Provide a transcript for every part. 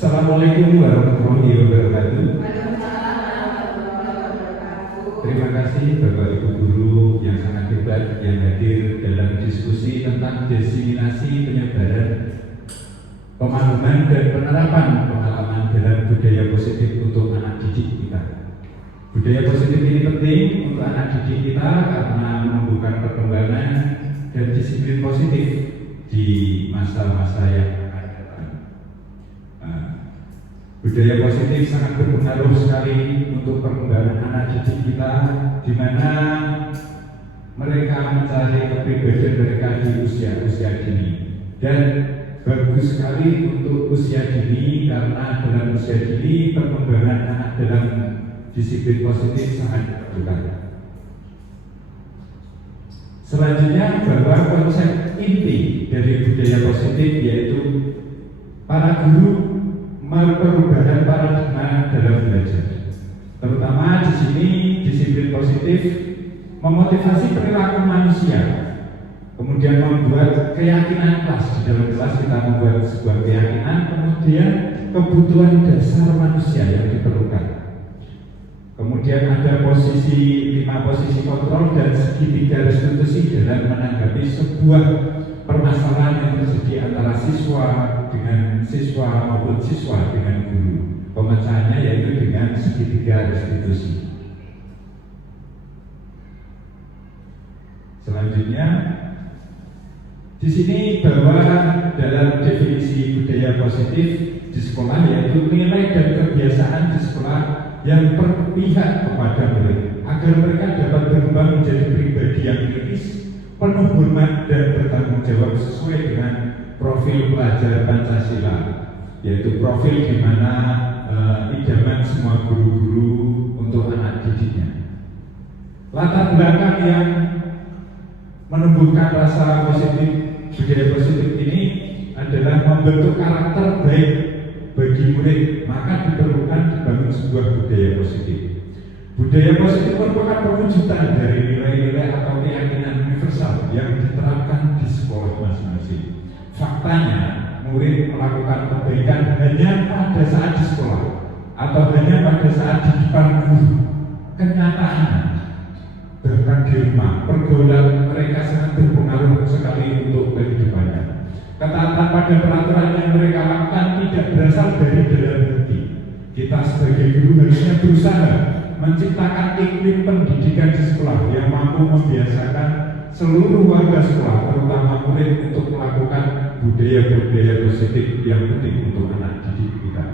Assalamualaikum warahmatullahi wabarakatuh. Terima kasih Bapak Ibu Guru yang sangat hebat yang hadir dalam diskusi tentang diseminasi penyebaran pemahaman dan penerapan pengalaman dalam budaya positif untuk anak didik kita. Budaya positif ini penting untuk anak didik kita karena menumbuhkan perkembangan dan disiplin positif di masa-masa yang akan datang. Budaya positif sangat berpengaruh sekali untuk perkembangan anak didik kita, di mana mereka mencari kepribadian mereka di usia-usia dini. Dan bagus sekali untuk usia dini karena dalam usia dini perkembangan anak dalam disiplin positif sangat diperlukan. Selanjutnya bahwa konsep inti dari budaya positif yaitu para guru perubahan paradigma dalam belajar. Terutama di sini disiplin positif memotivasi perilaku manusia, kemudian membuat keyakinan kelas. Di dalam kelas kita membuat sebuah keyakinan, kemudian kebutuhan dasar manusia yang diperlukan. Kemudian ada 5 posisi kontrol dan segitiga restitusi dalam menanggapi sebuah permasalahan yang terjadi antara siswa dengan siswa maupun siswa dengan guru. Pemecahannya yaitu dengan segitiga restitusi. Selanjutnya, di sini bahwa dalam definisi budaya positif di sekolah yaitu nilai dan kebiasaan di sekolah yang berpihak kepada murid agar mereka dapat berkembang menjadi pribadi yang kritis, penuh hormat dan bertanggung jawab sesuai dengan profil pelajar Pancasila, yaitu profil di mana idaman semua guru-guru untuk anak didiknya. Latar belakang yang menumbuhkan rasa positif budaya positif ini adalah membentuk karakter baik bagi murid, maka diperlukan dibangun sebuah budaya positif. Budaya positif merupakan perwujudan dari nilai-nilai atau keyakinan universal yang diterapkan di sekolah masing-masing. Faktanya, murid melakukan kebaikan hanya pada saat di sekolah atau hanya pada saat di depan guru. Kenyataan, bahkan di rumah, pergaulan mereka sangat berpengaruh sekali untuk kehidupannya. Ketaatan pada peraturan yang mereka lakukan tidak berasal dari dalam hati. Kita sebagai guru harusnya berusaha menciptakan iklim pendidikan di sekolah yang mampu membiasakan seluruh warga sekolah, terutama murid, untuk melakukan budaya-budaya positif yang penting untuk anak didik kita.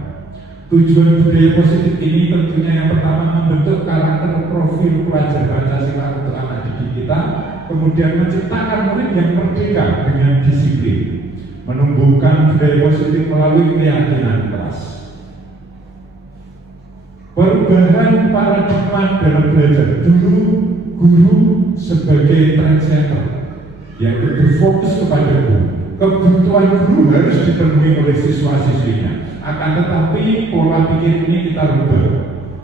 Tujuan budaya positif ini tentunya yang pertama membentuk karakter profil pelajar Pancasila untuk anak didik kita, kemudian menciptakan murid yang merdeka dengan disiplin, menumbuhkan budaya positif melalui keyakinan keras. Perubahan paradigma dalam belajar. Dulu guru sebagai trendsetter yang berfokus kepada guru. Kebutuhan guru harus dipenuhi oleh siswa-siswinya. Akan tetapi pola pikir ini kita rubah,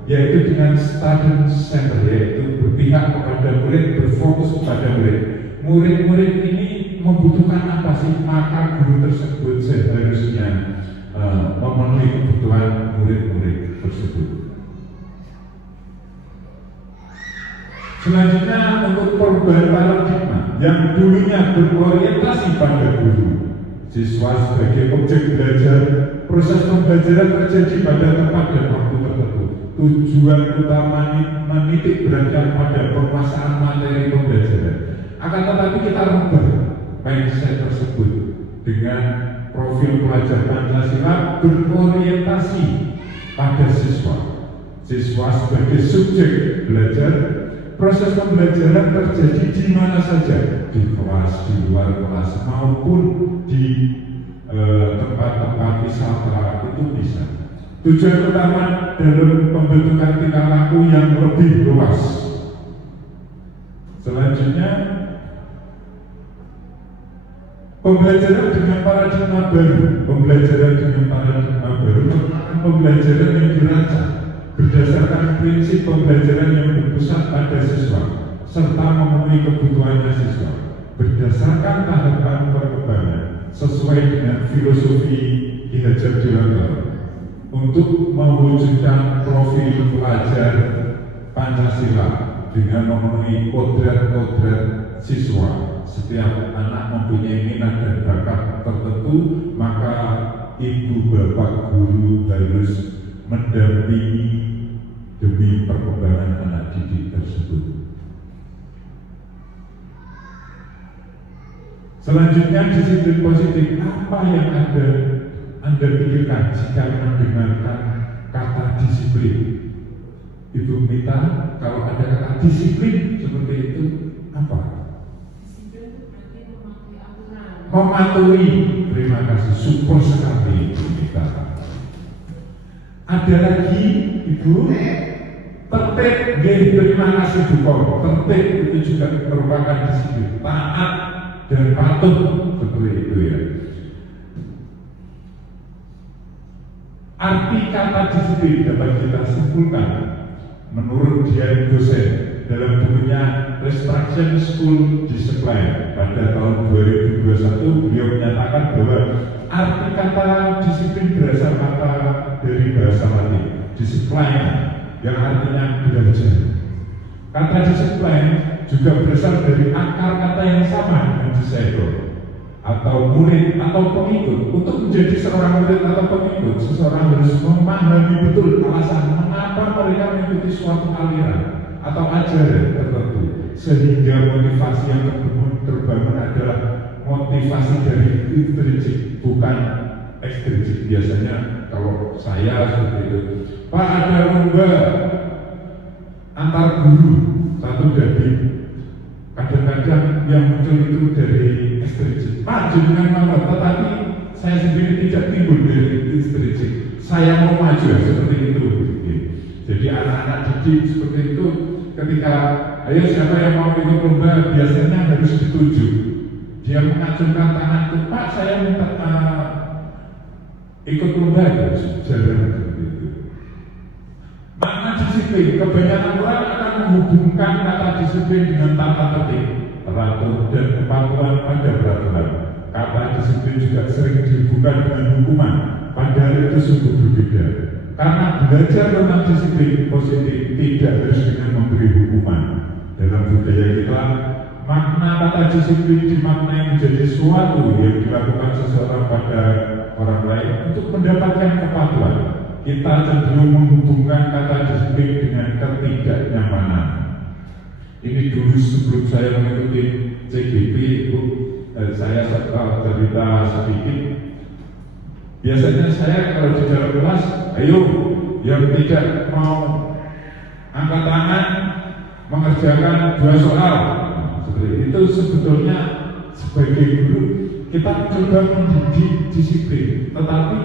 yaitu dengan student center, yaitu berpihak kepada murid, berfokus kepada murid. Murid-murid ini membutuhkan apa sih? Maka guru tersebut seharusnya memenuhi kebutuhan murid-murid tersebut. Selanjutnya, untuk perubahan paradigma yang dulunya berorientasi pada guru, Siswa sebagai objek belajar, proses pembelajaran terjadi pada tempat dan waktu tertentu. Tujuan utama menitik beratkan pada penguasaan materi pembelajaran. Akan tetapi kita rubah mindset tersebut dengan profil pelajar Pancasila berorientasi pada siswa. Siswa sebagai subjek belajar, proses pembelajaran terjadi di mana saja, di kelas, di luar kelas, maupun di tempat-tempat wisata itu bisa. Tujuan utama dalam pembentukan tingkah laku yang lebih luas. Selanjutnya, pembelajaran dengan paradigma baru. Pembelajaran dengan paradigma baru merupakan pembelajaran yang dirancang berdasarkan prinsip pembelajaran yang berpusat pada siswa serta memenuhi kebutuhannya siswa berdasarkan tahapan perkembangan sesuai dengan filosofi Ki Hajar Dewantara untuk mewujudkan profil pelajar Pancasila dengan memenuhi kodrat-kodrat siswa. Setiap anak mempunyai minat dan bakat tertentu, maka ibu bapak guru harus mendampingi demi perkembangan anak didik tersebut. Selanjutnya, disiplin positif. Apa yang Anda pikirkan jika mendengarkan kata disiplin? Ibu Mita, kalau ada kata disiplin seperti itu, apa? Disiplin itu berarti mematuhi aturan. Mematuhi. Terima kasih, super sekali Ibu Mita. Ada lagi Ibu? Tertib. Terima kasih Bu. Tertib itu juga merupakan disiplin. Taat dan patuh seperti itu ya. Arti kata disiplin dapat kita simpulkan menurut Dian dosen dalam bukunya Restriction School Discipline pada tahun 2021. Beliau menyatakan bahwa arti kata disiplin berasal kata dari bahasa Latin discipline yang artinya belajar. Kata disiplin juga berasal dari akar kata yang sama dengan disciple atau murid atau pengikut. Untuk menjadi seorang murid atau pengikut, seseorang harus memahami betul alasan mengapa mereka mengikuti suatu aliran atau ajaran tertentu, sehingga motivasi yang terbangun adalah motivasi dari intrinsik, bukan ekstrinsik. Biasanya kalau saya seperti itu, Pak, ada lomba antar guru satu daging. Kadang-kadang yang muncul itu dari ekstrinsik. Pak, jangan malu, tetapi saya sendiri tidak timbul dari ekstrinsik. Saya mau maju seperti itu. Jadi anak-anak didik seperti itu, ketika ayo siapa yang mau ikut lomba, biasanya harus ditunjuk. Dia mengacungkan tangan itu, Pak, saya minta ikut lomba itu, jalan seperti itu. Makna disiplin, kebanyakan orang akan menghubungkan kata disiplin dengan tata tertib, teratur, dan kepatuhan pada peraturan. Kata disiplin juga sering dihubungkan dengan hukuman, padahal itu sungguh berbeda. Karena belajar tentang disiplin positif tidak harus dengan memberi hukuman. Dalam budaya kita, makna kata disiplin dimaknai menjadi sesuatu yang dilakukan seseorang pada orang lain untuk mendapatkan kepatuhan. Kita cenderung menghubungkan kata disiplin dengan ketidaknyamanan. Ini dulu sebelum saya mengikuti CGP, saya cerita sedikit. Biasanya saya kalau di dalam kelas, ayo yang tidak mau angkat tangan mengerjakan 2 soal. Seperti itu sebetulnya sebagai guru kita coba mendidik disiplin, tetapi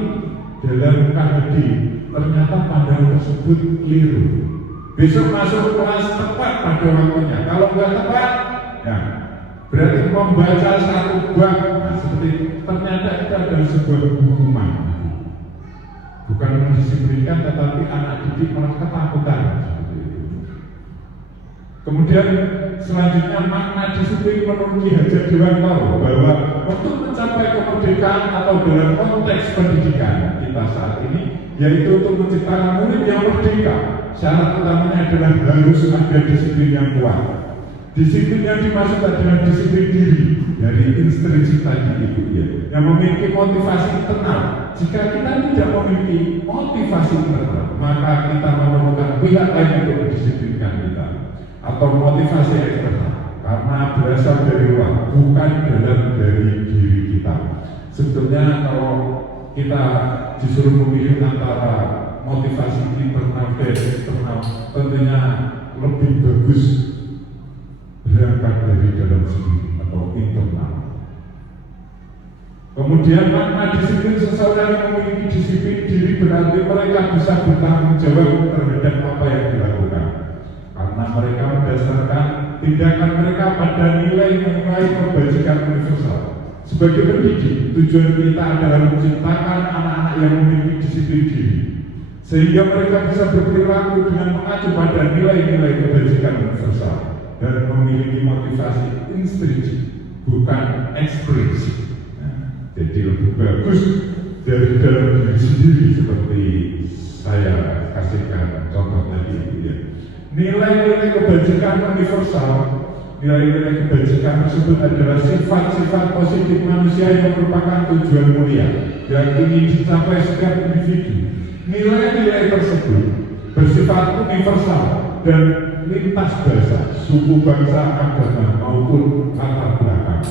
dalam KHD ternyata pandangan tersebut keliru. Besok masuk kelas tepat pada waktunya. Kalau nggak tepat, ya berarti membaca 1 bab. Nah, seperti ternyata itu adalah sebuah hukuman. Bukan mendisiplinkan, tetapi anak didik malah ketakutan. Seperti itu. Kemudian selanjutnya makna disiplin menurut Ki Hajar Dewantara bahwa untuk mencapai kemerdekaan atau dalam konteks pendidikan kita saat ini, yaitu untuk menciptakan murid yang merdeka, syarat utamanya adalah harus ada disiplin yang kuat. Disiplin yang dimaksud adalah disiplin diri dari instruksi tadi itu ya, yang memiliki motivasi internal. Jika kita tidak memiliki motivasi internal, maka kita memerlukan pihak lain untuk mendisiplinkan kita, atau motivasi eksternal karena berasal dari luar, bukan dari diri kita. Sebetulnya kalau kita disuruh memilih antara motivasi internal dan eksternal, tentunya lebih bagus berangkat dari dalam sendiri atau internal. Kemudian makna disiplin, seseorang yang memiliki disiplin diri berarti mereka bisa bertanggung jawab terhadap apa yang dilakukan, karena mereka mendasarkan tindakan mereka pada nilai-nilai kebajikan universal. Sebagai pendidik, tujuan kita adalah menciptakan anak-anak yang memiliki disiplin diri, sehingga mereka bisa berperilaku dengan mengacu pada nilai-nilai kebajikan universal dan memiliki motivasi intrinsik, bukan eksplisit. Jadi lebih bagus dari dalam diri sendiri, seperti saya kasihkan contoh tadi ya. Nilai-nilai kebajikan universal, nilai-nilai kebajikan tersebut adalah sifat-sifat positif manusia yang merupakan tujuan mulia yang ingin dicapai setiap individu. Nilai-nilai tersebut bersifat universal dan lintas bahasa, suku, bangsa, agama maupun latar belakang.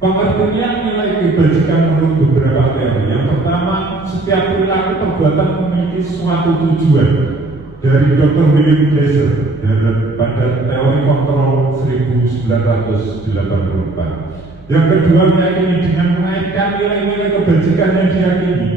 Pengertian nilai kebajikan menurut beberapa teori. Yang pertama, setiap perilaku perbuatan memiliki suatu tujuan, dari Dr. William Glasser pada teori kontrol 1984. Yang kedua, meyakini dengan menaikkan nilai-nilai kebajikan yang diyakini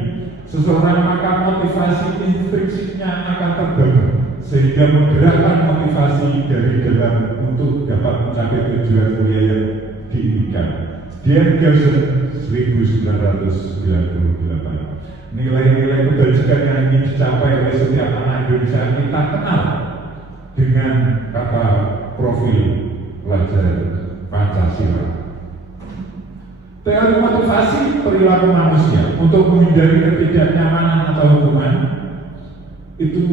seseorang, maka motivasi intrinsiknya akan terbangun, sehingga menggerakkan motivasi dari dalam untuk dapat mencapai tujuan mulia yang diinginkan. Dan Glasser 1998. Nilai-nilai kebajikan yang ingin dicapai oleh setiap anak Indonesia kita kenal dengan kata profil pelajar Pancasila. Teori motivasi perilaku manusia untuk menghindari ketidaknyamanan atau hukuman itu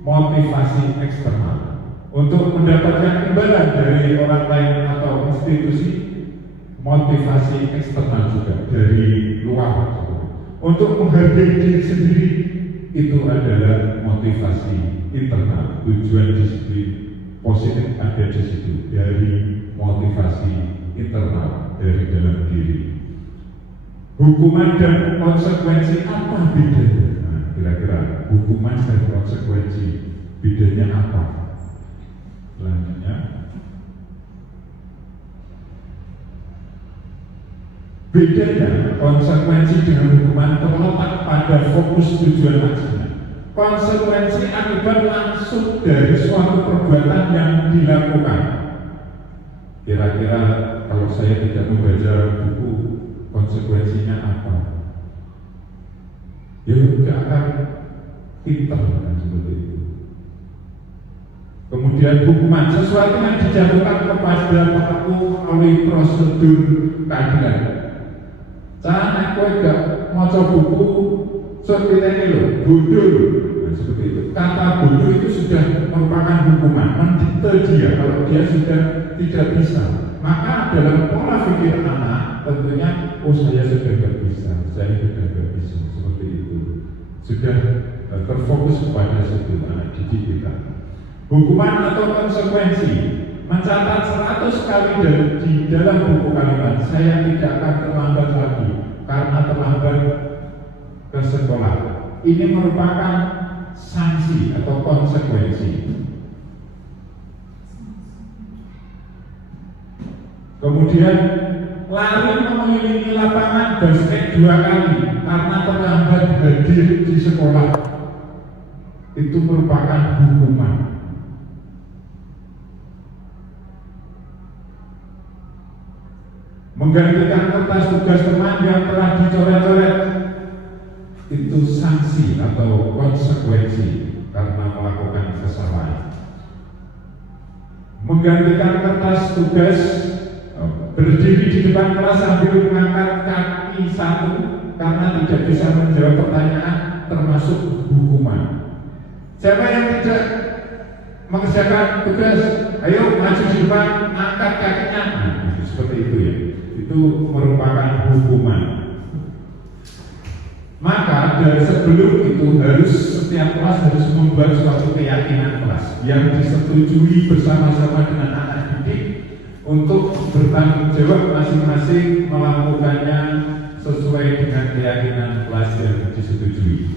motivasi eksternal. Untuk mendapatkan imbalan dari orang lain atau institusi, motivasi eksternal juga dari luar. Untuk menghargai diri sendiri itu adalah motivasi internal. Tujuan disiplin positif ada di situ, dari motivasi internal dari dalam diri. Hukuman dan konsekuensi apa bedanya? Nah, kira-kira hukuman dan konsekuensi bedanya apa? Selanjutnya, bedanya konsekuensi dengan hukuman terletak pada fokus tujuan aksinya. Konsekuensi akibat langsung dari suatu perbuatan yang dilakukan. Kira-kira kalau saya tidak membaca buku, konsekuensinya apa? Ya tidak akan pintar kan, seperti itu. Kemudian hukuman, sesuatu yang dijatuhkan kepada pelaku oleh prosedur keadilan. Saya kowe gak maca buku seperti loh, bodoh. Nah, seperti itu. Kata bodoh itu sudah merupakan hukuman, mendikte dia kalau dia sudah tidak bisa. Maka dalam pola pikir anak tentunya, oh saya sudah gak bisa, saya sudah gak bisa, seperti itu. Sudah terfokus kepada situ anak didik kita. Hukuman atau konsekuensi, mencatat 100 kali di dalam buku kalimat, saya tidak akan terlambat lagi karena terlambat ke sekolah. Ini merupakan sanksi atau konsekuensi. Kemudian lari mengelilingi lapangan basket 2 kali karena terlambat hadir di sekolah, itu merupakan hukuman. Menggantikan kertas tugas teman yang telah dicoret-coret, itu sanksi atau konsekuensi karena melakukan kesalahan. Menggantikan kertas tugas, berdiri di depan kelas sambil mengangkat kaki satu karena tidak bisa menjawab pertanyaan, termasuk hukuman. Siapa yang tidak mengerjakan tugas, ayo maju di depan, angkat kakinya. Seperti itu ya. Itu merupakan hukuman. Maka dari sebelum itu setiap kelas harus membuat suatu keyakinan kelas yang disetujui bersama-sama dengan anak didik untuk bertanggung jawab masing-masing melakukannya sesuai dengan keyakinan kelas yang disetujui.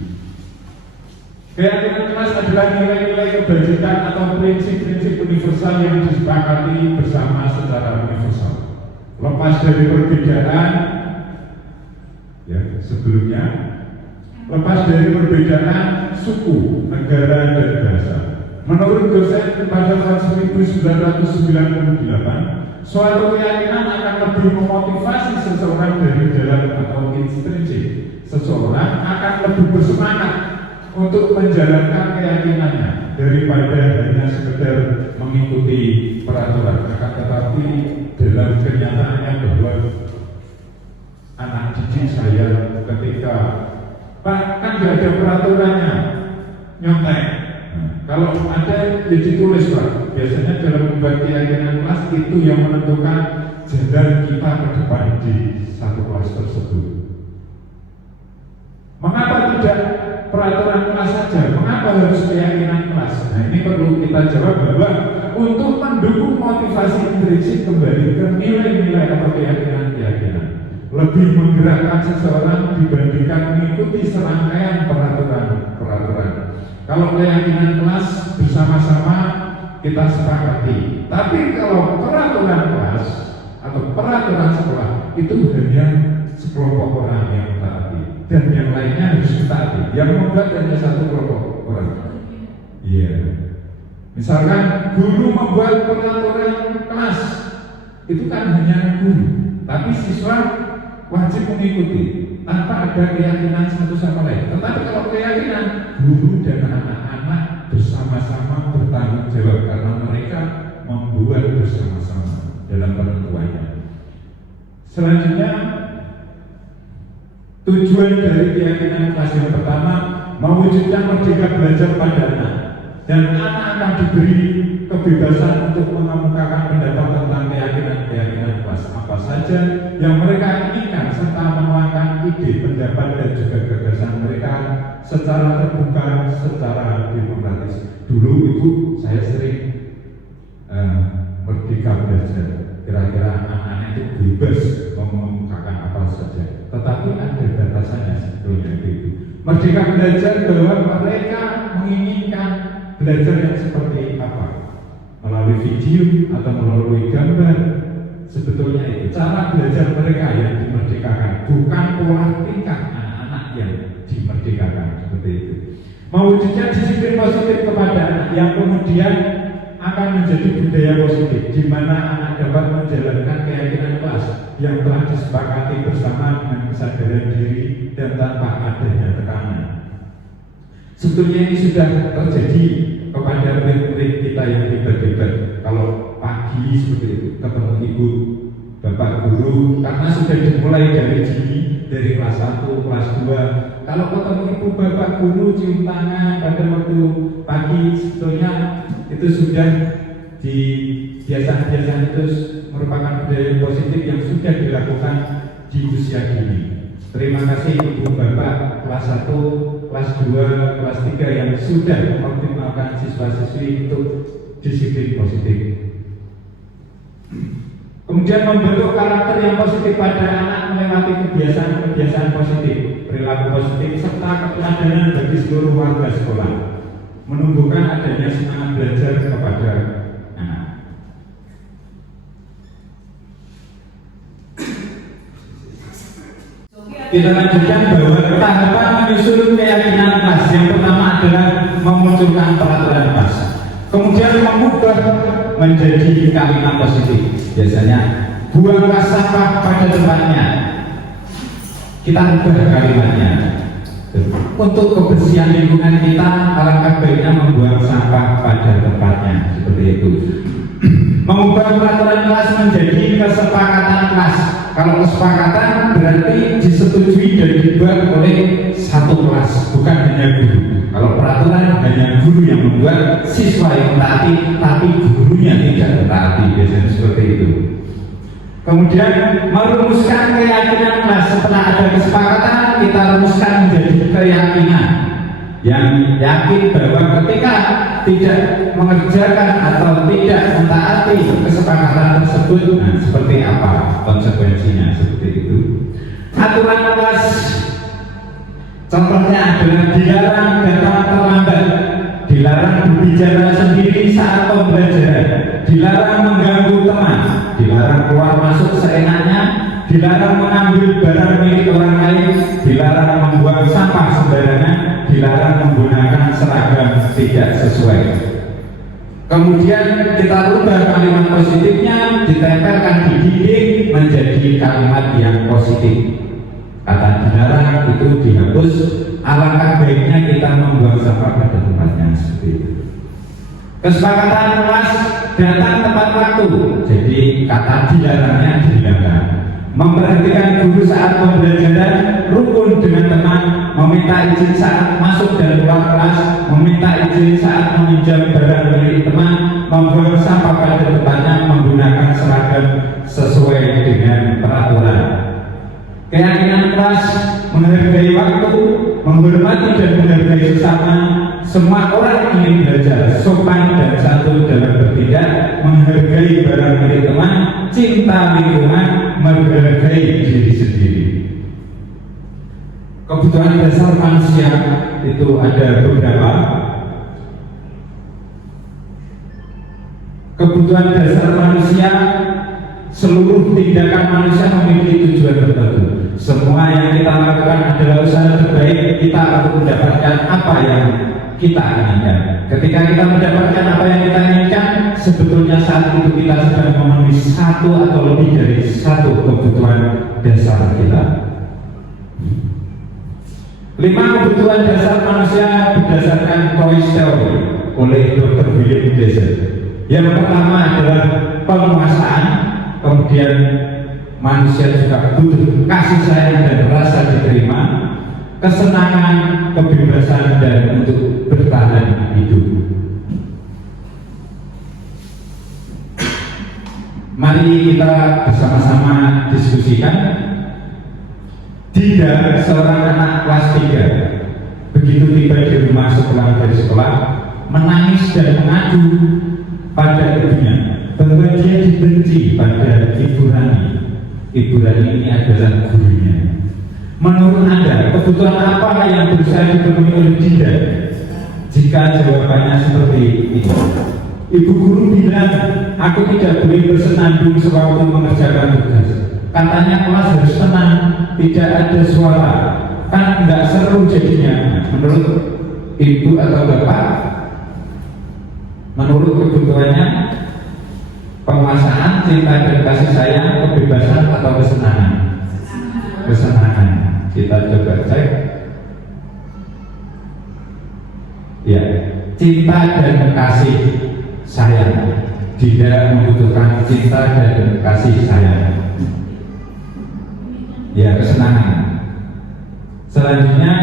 Keyakinan kelas adalah nilai-nilai kebajikan atau prinsip-prinsip universal yang disepakati bersama secara universal. Lepas dari perbedaan, ya sebelumnya, lepas dari perbedaan suku, negara, dan bahasa. Menurut dosen pada tahun 1998, suatu keyakinan akan lebih memotivasi seseorang dari dalam atau intrinsik. Seseorang akan lebih bersemangat untuk menjalankan keyakinannya daripada hanya sekedar mengikuti peraturan. Akan tetapi dalam kenyataannya bahwa anak didik saya ketika Pak kan gak ada peraturannya nyontek. Kalau ada ya ditulis Pak. Biasanya dalam membuat keyakinan kelas itu yang menentukan jalan kita ke depan di satu kelas tersebut. Mengapa tidak peraturan kelas saja? Mengapa harus keyakinan kelas? Nah ini perlu kita jawab bahwa untuk mendukung motivasi intrinsik kembali ke nilai-nilai atau keyakinan-keyakinan lebih menggerakkan seseorang dibandingkan mengikuti serangkaian peraturan. Kalau keyakinan kelas bersama-sama kita sepakati, tapi kalau peraturan kelas atau peraturan sekolah itu hanya sekelompok orang yang taati dan yang lainnya harus ditaati. Yang membuat hanya satu kelompok orang. Iya. Misalkan guru membuat peraturan kelas, itu kan hanya guru, tapi siswa wajib mengikuti tanpa ada keyakinan satu sama lain. Tetapi kalau keyakinan guru dan anak-anak bersama-sama bertanggung jawab karena mereka membuat bersama-sama dalam penentuannya. Selanjutnya, tujuan dari keyakinan kelas yang pertama mewujudkan merdeka belajar pada anak, dan anak akan diberi kebebasan untuk mengemukakan pendapat tentang keyakinan kelas apa saja yang mereka inginkan serta menuangkan ide, pendapat dan juga gagasan mereka secara terbuka, secara demokratis. Dulu itu saya sering merdeka belajar. Kira-kira anak-anak itu bebas mengemukakan apa saja. Tetapi ada batasannya sebetulnya itu. Merdeka belajar bahwa mereka menginginkan belajar yang seperti apa? Melalui video atau melalui gambar. Sebetulnya itu cara belajar mereka yang dimerdekakan, bukan pola tingkah anak-anak yang dimerdekakan seperti itu. Mewujudkan disiplin positif kepada anak yang kemudian akan menjadi budaya positif, di mana anak dapat menjalankan keyakinan kelas yang telah disepakati bersama dengan kesadaran diri dan tanpa adanya tekanan. Sebetulnya ini sudah terjadi kepada murid-murid kita yang hebat-hebat. Kalau pagi seperti itu ketemu ibu, bapak guru, karena sudah dimulai dari dini, dari kelas 1, kelas 2. Kalau ketemu ibu, bapak guru, cium tangan pada waktu pagi, sebetulnya itu sudah di biasaan-biasaan itu merupakan budaya positif yang sudah dilakukan di usia dini. Terima kasih ibu bapak kelas 1, kelas 2, kelas 3 yang sudah mengoptimalkan siswa-siswi untuk disiplin positif. Kemudian membentuk karakter yang positif pada anak melewati kebiasaan-kebiasaan positif, perilaku positif serta keteladanan bagi seluruh warga sekolah. Menumbuhkan adanya semangat belajar kepada anak. Kita lanjutkan bahwa tahapan menyusun keyakinan kelas yang pertama adalah memunculkan peraturan kelas, kemudian mengubah menjadi kalimat positif. Biasanya buanglah sampah pada tempatnya, kita ubah kalimatnya. Untuk kebersihan lingkungan kita, alangkah baiknya membuang sampah pada tempatnya, seperti itu. Mengubah peraturan kelas menjadi kesepakatan kelas. Kalau kesepakatan berarti disetujui dan dibuat oleh satu kelas, bukan hanya guru. Kalau peraturan hanya guru yang membuat, siswa yang mentaati, tapi gurunya tidak mentaati, biasanya seperti itu. Kemudian merumuskan keyakinan kelas. Setelah ada kesepakatan, kita rumuskan menjadi keyakinan yang yakin bahwa ketika tidak mengerjakan atau tidak mentaati kesepakatan tersebut, nah seperti apa konsekuensinya, seperti itu. Aturan kelas contohnya adalah dilarang datang terlambat, dilarang berbicara sendiri saat pembelajaran, dilarang mengganggu teman, dilarang keluar masuk seenaknya, dilarang mengambil barang milik orang lain, dilarang membuang sampah sembarangan, dilarang menggunakan seragam tidak sesuai. Kemudian kita rubah kalimat positifnya, ditempelkan di dinding menjadi kalimat yang positif. Kata dilarang itu dihapus, alangkah baiknya kita membuang sampah pada tempatnya, seperti itu. Kesepakatan kelas datang tepat waktu, jadi kata dilarangnya dihilangkan. Memperhatikan guru saat pembelajaran, rukun dengan teman, meminta izin saat masuk dan keluar kelas, meminta izin saat meminjam barang milik teman, membuang sampah pada tempatnya, menggunakan seragam sesuai dengan peraturan. Keyakinan kelas menghargai waktu, menghormati dan menghargai sesama. Semua orang ingin belajar sopan dan santun dalam bertindak, menghargai barang milik teman, cinta lingkungan, menghargai diri sendiri. Kebutuhan dasar manusia itu ada beberapa. Kebutuhan dasar manusia, seluruh tindakan manusia memiliki tujuan tertentu. Semua yang kita lakukan adalah usaha terbaik kita untuk mendapatkan apa yang kita inginkan. Ketika kita mendapatkan apa yang kita inginkan, sebetulnya saat itu kita sedang memenuhi satu atau lebih dari satu kebutuhan dasar kita. 5 kebutuhan dasar manusia berdasarkan Toys Theory oleh Dr. William Glasser. Yang pertama adalah penguasaan, kemudian manusia juga butuh kasih sayang dan rasa diterima, kesenangan, kebebasan, dan untuk bertahan hidup. Mari kita bersama-sama diskusikan. Dida, seorang anak kelas 3, begitu tiba di rumah sepulang dari sekolah, menangis dan mengadu pada ibunya bahwa dia dibenci pada Ibu Rani. Ibu Rani ini adalah gurunya. Menurut Anda, kebutuhan apa yang berusaha dipenuhi oleh Dida? Jika jawabannya seperti ini, Ibu guru bilang, aku tidak boleh bersenandung sewaktu mengerjakan tugas. Katanya kelas harus tenang, tidak ada suara, kan nggak seru jadinya. Menurut ibu atau bapak, menurut kebutuhannya, penguasaan, cinta dan kasih sayang, kebebasan atau kesenangan? Kesenangan. Kita coba cek. Ya, cinta dan kasih sayang. Tidak membutuhkan cinta dan kasih sayang. Ya, kesenangan. Selanjutnya,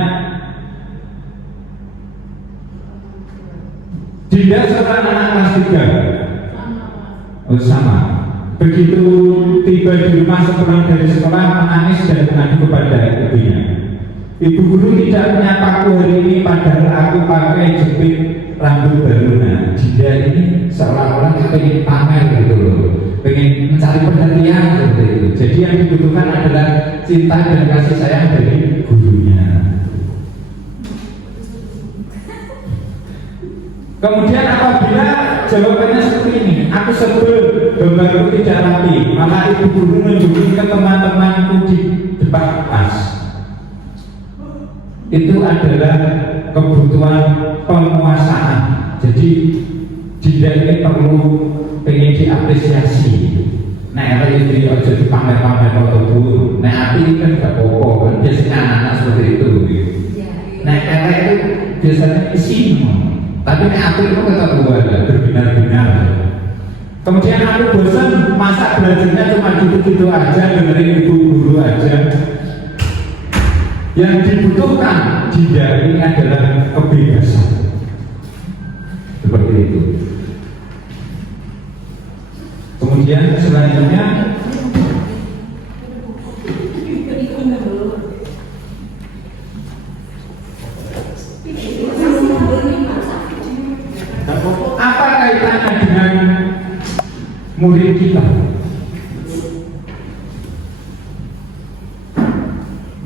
Dinda seorang anak kelas 3. Oh, sama. Begitu tiba di rumah sepulang dari sekolah, menangis dan mengadu kepada ibunya. Ibu guru tidak menyapaku hari ini, padahal aku pakai jepit rambut baru. Nah, Dinda ini seolah-olah pengen pamer gitu loh, pengen mencari perhatian seperti itu. Jadi yang dibutuhkan adalah cinta dan kasih sayang dari gurunya. Kemudian apabila jawabannya seperti ini, aku sebel, gambarku tidak rapi, maka ibu guru menunjukin ke teman-temanku di depan kelas. Itu adalah kebutuhan penguasaan. Jadi Dinda ini perlu pengen diapresiasi. Nah, kalau itu aja dipamer-pamer kalau guru. Nah, api kan gak apa-apa, kan biasanya anak-anak seperti itu. Nah, karena itu biasanya isi. Tapi api itu tetap berbinar-binar. Kemudian aku bosan, masa belajarnya cuma gitu-gitu aja dengerin ibu Yang dibutuhkan di daerah ini adalah kebebasan. Seperti itu. Kemudian selanjutnya apa kaitannya dengan murid kita?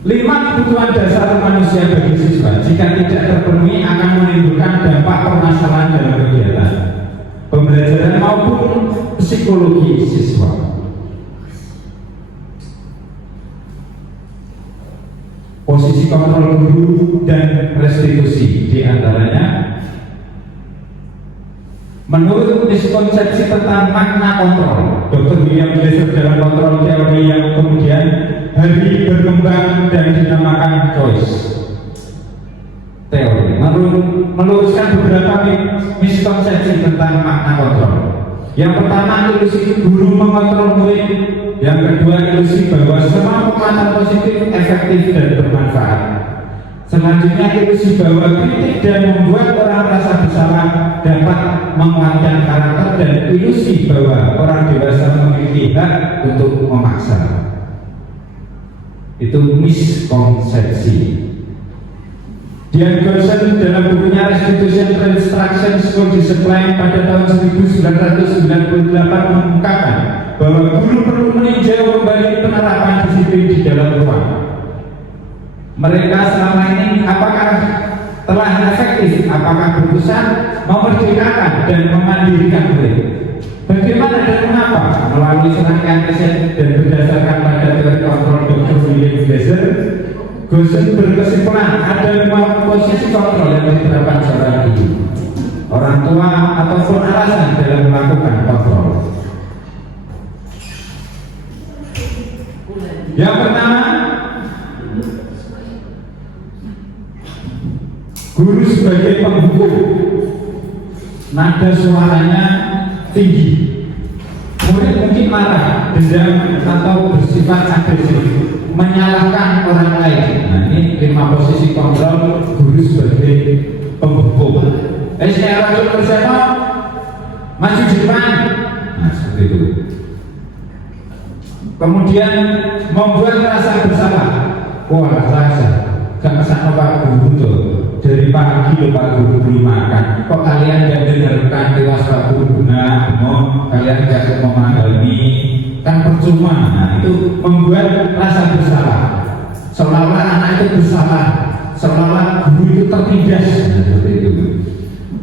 5 kebutuhan dasar manusia bagi siswa jika tidak terpenuhi akan menimbulkan dampak permasalahan dalam kegiatan pembelajaran maupun psikologi siswa. Posisi kontrol guru dan restitusi diantaranya. Menurut miskonsepsi tentang makna kontrol, Dr. William Glasser dalam kontrol teori yang kemudian hari berkembang dan dinamakan choice teori, meluruskan beberapa miskonsepsi tentang makna kontrol. Yang pertama, ilusi guru mengontrol murid. Yang kedua, ilusi bahwa semua penguatan positif, efektif dan bermanfaat. Selanjutnya, ilusi bahwa kritik dan membuat orang merasa bersalah dapat menguatkan karakter, dan ilusi bahwa orang dewasa memiliki hak untuk memaksa. Itu miskonsepsi. Dian Goshen dalam bukunya Restitution Restruction School Discipline pada tahun 1998 mengungkapkan bahwa guru perlu meninjau kembali penerapan disiplin di dalam ruang. Mereka selama ini apakah telah efektif, apakah berusaha memerdekakan dan memandirikan murid? Bagaimana dan mengapa? Melalui serangkaian riset dan berdasarkan pada teori kontrol Dr. William Glasser, Goshen berkesimpulan ada 5 posisi kontrol yang diterapkan seorang guru, orang tua ataupun alasan dalam melakukan kontrol. Yang pertama, guru sebagai penghukum, nada suaranya tinggi, murid mungkin marah, dendam atau bersifat agresif, menyalahkan orang lain. Nah, ini 5 posisi kontrol guru sebagai penghukum. Saya Rasul bersama maju depan. Nah, seperti itu. Kemudian membuat rasa bersalah. Wah, rasa gak kesana Pak Guru tuh. Dari pagi loh Pak Guru belum makan. Kok kalian gak dengarkan tewas Pak Guru benar? Kalian gak memahami? Kan percuma. Nah, itu membuat rasa bersalah. Seolah-olah anak itu bersalah, seolah-olah guru itu tertindas. Nah, seperti itu.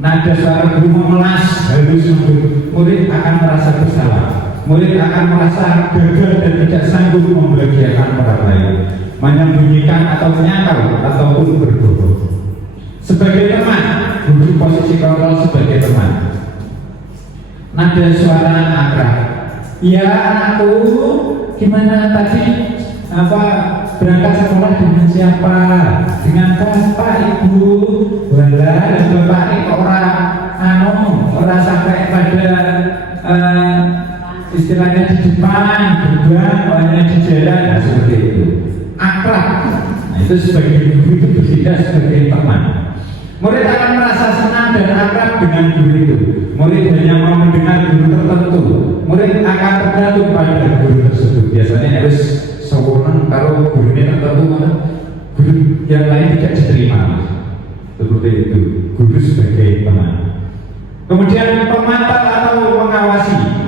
Nada suara guru memelas, halus, murid akan merasa bersalah. Murid akan merasa gagal dan tidak sanggup membahagiakan orang lain, menyembunyikan atau menyangkal ataupun berbohong. Sebagai teman, guru posisi kontrol sebagai teman. Nada suara akrab. Ya anakku, gimana tadi berangkat sekolah dengan siapa? Dengan bapak, ibu. Walah, bapak ini orang sampai pada istilahnya di depan, beban, hanya di jalan, nah, seperti itu. Akrab. Nah, itu sebagai guru itu bertindak sebagai teman. Murid akan merasa senang dan akrab dengan guru itu. Murid hanya mau mendengar guru tertentu. Murid akan tergantung pada guru tersebut. Biasanya harus sempurna kalau gurunya tertentu, guru yang lain tidak diterima. Seperti itu. Guru sebagai teman. Kemudian pemantau atau mengawasi.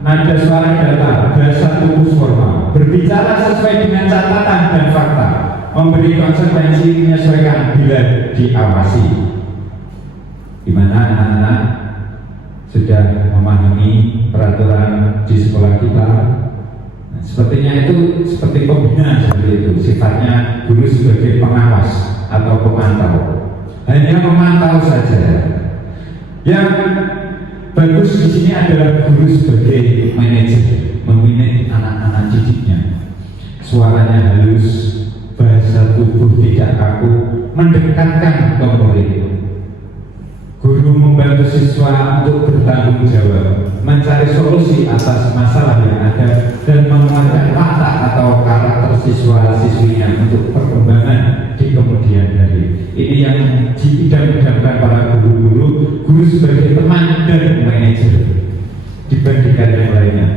Nada suara datar, bahasa tubuh formal, berbicara sesuai dengan catatan dan fakta, memberi konsekuensi menyesuaikan bila diawasi. Di mana anak-anak sudah memahami peraturan di sekolah kita. Nah, sepertinya itu seperti pembina, seperti itu. Sifatnya guru sebagai pengawas atau pemantau, hanya memantau saja. Yang bagus di sini adalah guru sebagai manajer, memanage anak-anak didiknya. Suaranya halus, bahasa tubuh tidak kaku, mendekatkan ke murid. Guru membantu siswa untuk bertanggung jawab, mencari solusi atas masalah yang ada, dan menguatkan watak atau karakter siswa-siswinya untuk perkembangan di kemudian hari. Ini yang diidam-idamkan para guru sebagai teman dan manajer dibandingkan yang lainnya.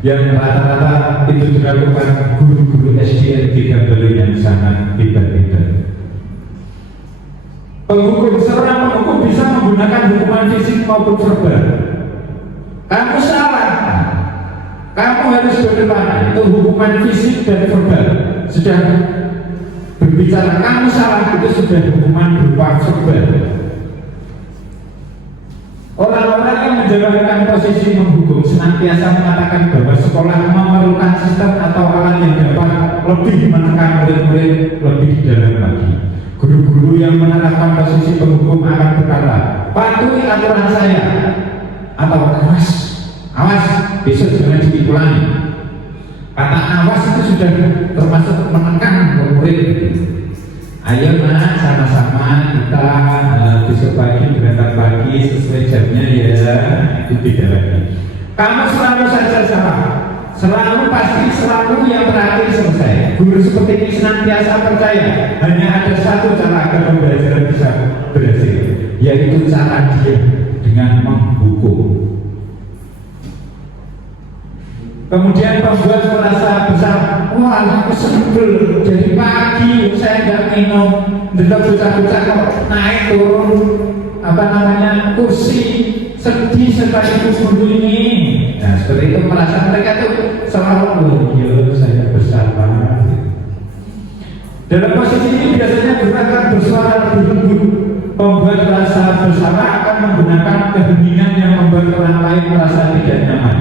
Yang rata-rata itu dilakukan guru-guru SDN di Gambelu yang sangat hebat-hebat. Seorang penghukum bisa menggunakan hukuman fisik maupun verbal. Kamu salah, kamu harus berdepan. Itu hukuman fisik dan verbal. Sudah berbicara kamu salah, itu sudah hukuman berupa verbal. Orang-orang yang menjalankan posisi menghukum senantiasa mengatakan bahwa sekolah memerlukan sistem atau alat yang dapat lebih menekan murid-murid lebih dalam lagi. Guru-guru yang menerapkan posisi penghukum akan berkata, patuhi aturan saya, atau awas, besok jangan diulangi. Kata awas itu sudah termasuk menekan murid. Ayo nak, sama-sama kita besok pagi berangkat pagi sesuai jamnya ya, itu tidak lagi. Kamu selalu saja salah, selalu yang terakhir selesai. Guru seperti ini senantiasa percaya hanya ada satu cara agar pembelajaran bisa berhasil, yaitu cara dia dengan menghukum. Kemudian pembuat merasa besar, wah aku sebel, jadi pagi saya nggak minum, delok bocah-bocah kok naik turun kursi, sedih sekali guru ini. Nah seperti itu merasa mereka tuh selalu saya besar banget. Dalam posisi ini biasanya guru akan bersuara lebih lembut. Pembuat merasa bersama akan menggunakan keheningan yang membuat orang lain merasa tidak nyaman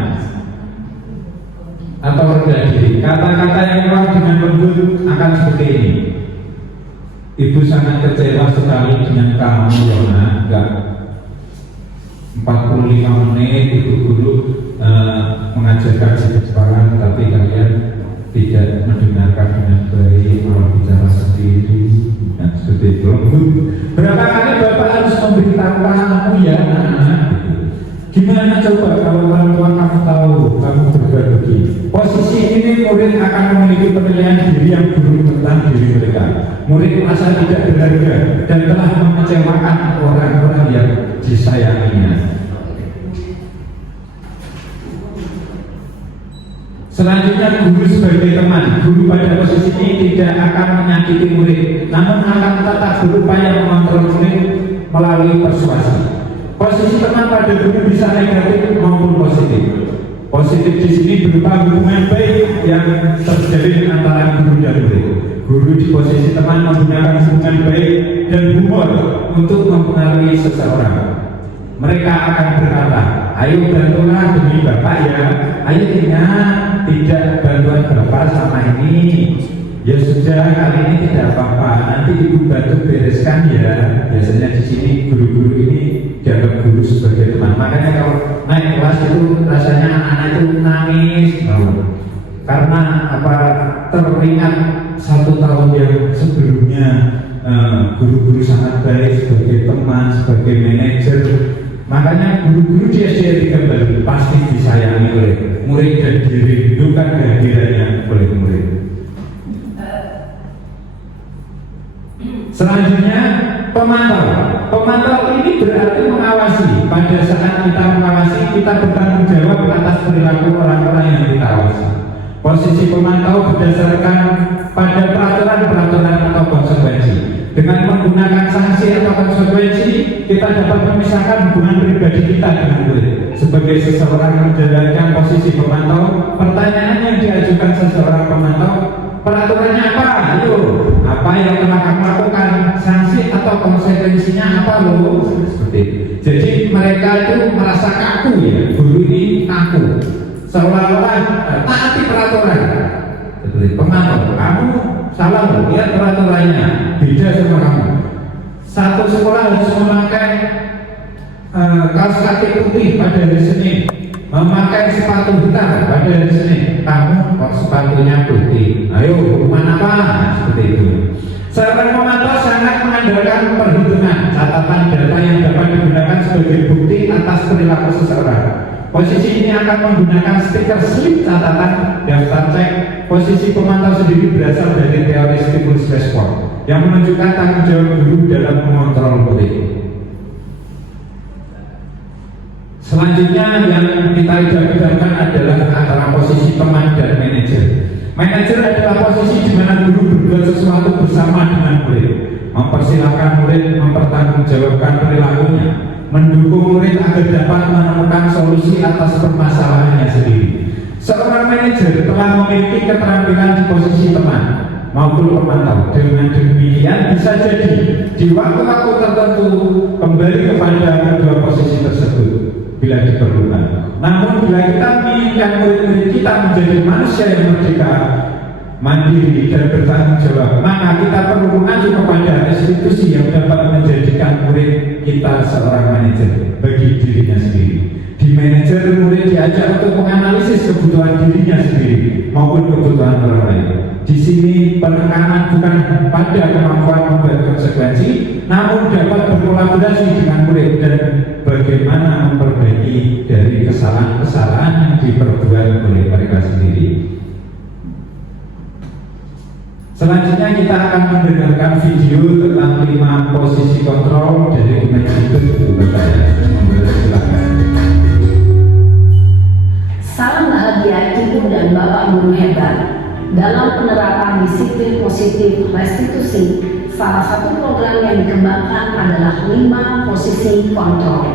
atau rendah diri. Kata-kata yang keluar dengan lembut akan seperti ini. Ibu sangat kecewa sekali dengan kamu Yona. Enggak 45 menit ibu guru mengajarkan di depan, tapi kalian tidak mendengarkan dengan baik, malah bicara sendiri. Nah, seperti itu. Berapa kali bapak harus memberitahu kamu ya anak-anak? Gimana coba kalau orang tua kamu tahu kamu berbuat begini? Posisi ini murid akan memiliki penilaian diri yang buruk tentang diri mereka. Murid merasa tidak berharga dan telah mengecewakan orang-orang yang disayanginya. Selanjutnya guru sebagai teman. Guru pada posisi ini tidak akan menyakiti murid, namun akan tetap berupaya mengontrol murid melalui persuasi. Posisi teman pada guru bisa negatif maupun positif. Positif di sini berupa hubungan baik yang terjalin antara guru dan murid. Guru di posisi teman menggunakan hubungan baik dan humor untuk mempengaruhi seseorang. Mereka akan berkata, ayo bantulah demi bapak ya. Ayo ingat, tidak bantuan bapak sama ini. Ya sudah, kali ini tidak apa-apa. Nanti ibu bantu bereskan ya. Biasanya di sini guru-guru ini dianggap guru sebagai teman. Makanya kalau naik kelas itu rasanya anak-anak itu nangis, karena teringat 1 tahun yang sebelumnya guru-guru sangat baik sebagai teman, sebagai manajer. Makanya guru-guru di SDN Gambelu pasti disayangi oleh murid dan dirindukan kehadirannya oleh murid. Selanjutnya pemantau. Pemantau ini berarti mengawasi. Pada saat kita mengawasi, kita bertanggung jawab atas perilaku orang-orang yang kita awasi. Posisi pemantau berdasarkan pada peraturan-peraturan atau konsekuensi. Dengan menggunakan sanksi atau konsekuensi, kita dapat memisahkan hubungan pribadi kita dengan murid. Sebagai seseorang menjalankan posisi pemantau, pertanyaan yang diajukan seseorang pemantau, peraturannya apa? Ayo, apa yang telah kamu lakukan? Sanksi atau konsekuensinya apa loh? Seperti itu. Jadi mereka itu merasa kaku ya, guru ini kaku, seolah-olah taati peraturan. Seperti pemantau, kamu salah loh, lihat peraturannya beda sama kamu. Satu sekolah harus memakai kaos kaki putih pada hari Senin, memakai sepatu hitam pada hari Senin. Kamu kok sepatunya putih? Ayo, hukuman apa? Seperti itu. Seorang pemantau sangat mengandalkan perhitungan, catatan data yang dapat digunakan sebagai bukti atas perilaku seseorang. Posisi ini akan menggunakan stiker slip catatan daftar cek. Posisi pemantau sendiri berasal dari teori stimulus respon yang menunjukkan tanggung jawab guru dalam mengontrol murid. Selanjutnya yang kita bedakan adalah antara posisi teman dan manajer. Manajer adalah posisi di mana guru berbuat sesuatu bersama dengan murid, mempersilahkan murid mempertanggungjawabkan perilakunya, mendukung murid agar dapat menemukan solusi atas permasalahannya sendiri. Seorang manajer telah memiliki keterampilan di posisi teman maupun pemantau. Dengan demikian bisa jadi di waktu-waktu tertentu kembali kepada kedua posisi tersebut bila diperlukan. Namun bila kita menginginkan murid-murid kita menjadi manusia yang merdeka, mandiri dan bertanggung jawab, maka kita perlu mengacu kepada institusi yang dapat menjadikan murid kita seorang manajer bagi dirinya sendiri. Di manajer, murid diajak untuk menganalisis kebutuhan dirinya sendiri maupun kebutuhan orang lain. Di sini penekanan bukan pada kemampuan membuat konsekuensi, namun dapat berkolaborasi dengan murid dan bagaimana memperbaiki dari kesalahan-kesalahan yang diperbuat oleh mereka sendiri. Selanjutnya kita akan mendengarkan video tentang 5 posisi kontrol dari Kemendikbud. Silakan. Salam bahagia Ibu dan Bapak guru hebat. Dalam penerapan disiplin positif restitusi, salah satu program yang dikembangkan adalah 5 posisi kontrol.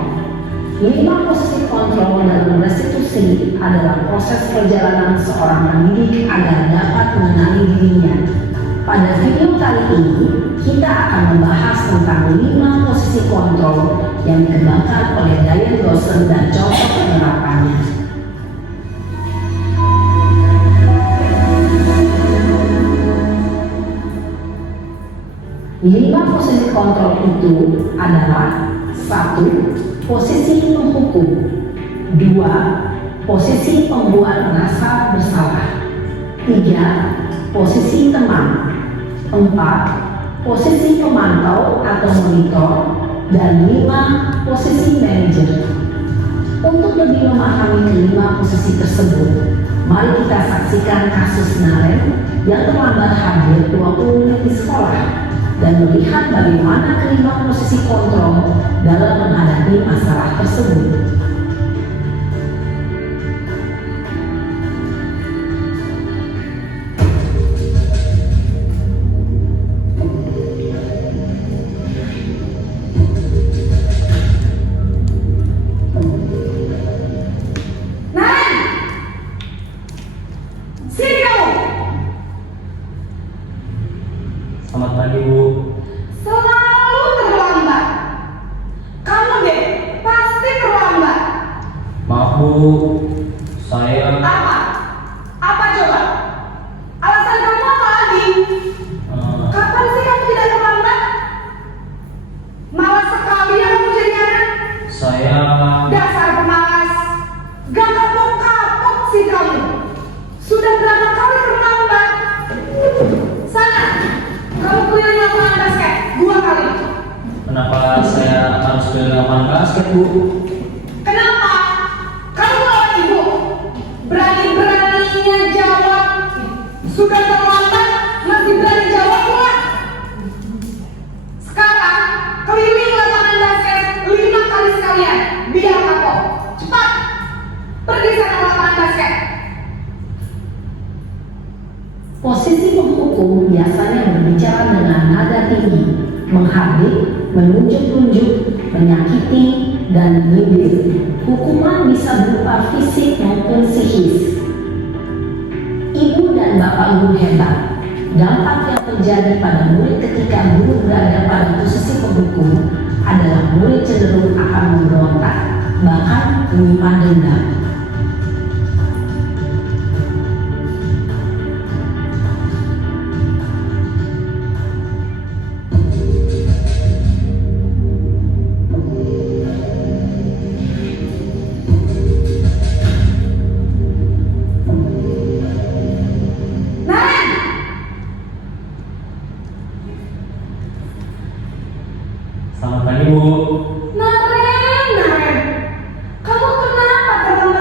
5 posisi kontrol dalam restitusi adalah proses perjalanan seorang pendidik agar dapat mengenali dirinya. Pada video kali ini, kita akan membahas tentang 5 posisi kontrol yang dikembangkan oleh Diane Lawson dan contoh penerapannya. 5 posisi kontrol itu adalah 1. Posisi penghukum, 2. Posisi pembuat merasa bersalah, 3. Posisi teman, 4. Posisi pemantau atau monitor, dan 5. Posisi manajer. Untuk lebih memahami kelima posisi tersebut, mari kita saksikan kasus Naren yang terlambat hadir 20 menit di sekolah dan melihat bagaimana kelima posisi kontrol dalam menghadapi masalah tersebut. Selamat pagi, Bu. Selalu terlambat. Kamu deh, pasti terlambat. Maaf, Bu. Saya Apa? Apa coba? Alasan kamu apa lagi? Kapan sih kamu tidak terlambat? Malas sekali ya kamu jadi anak. saya Dasar pemalas. Gak kapok-kapok sih kamu. Sudah berapa kali terlambat? Sana, kamu keliling lapangan basket 2 kali. kenapa saya harus ke lapangan basket, Bu? Kenapa? Kamu melawan ibu. Berani-beraninya jawab. Sudah terlambat, masih berani jawab pula. Sekarang, keliling lapangan basket 5 kali sekalian. Biar kapok. Cepat. Pergi sana ke lapangan basket. Posisi penghukum biasanya berbicara dengan nada tinggi, menghardik, menunjuk-nunjuk, menyakiti, dan menyindir. Hukuman bisa berupa fisik maupun psikis. Ibu dan Bapak guru hebat, dampak yang terjadi pada murid ketika guru berada pada posisi penghukum adalah murid cenderung akan memberontak, bahkan menyimpan dendam. Naren, Selamat pagi, Bu. Naren. Kamu kenapa terlambat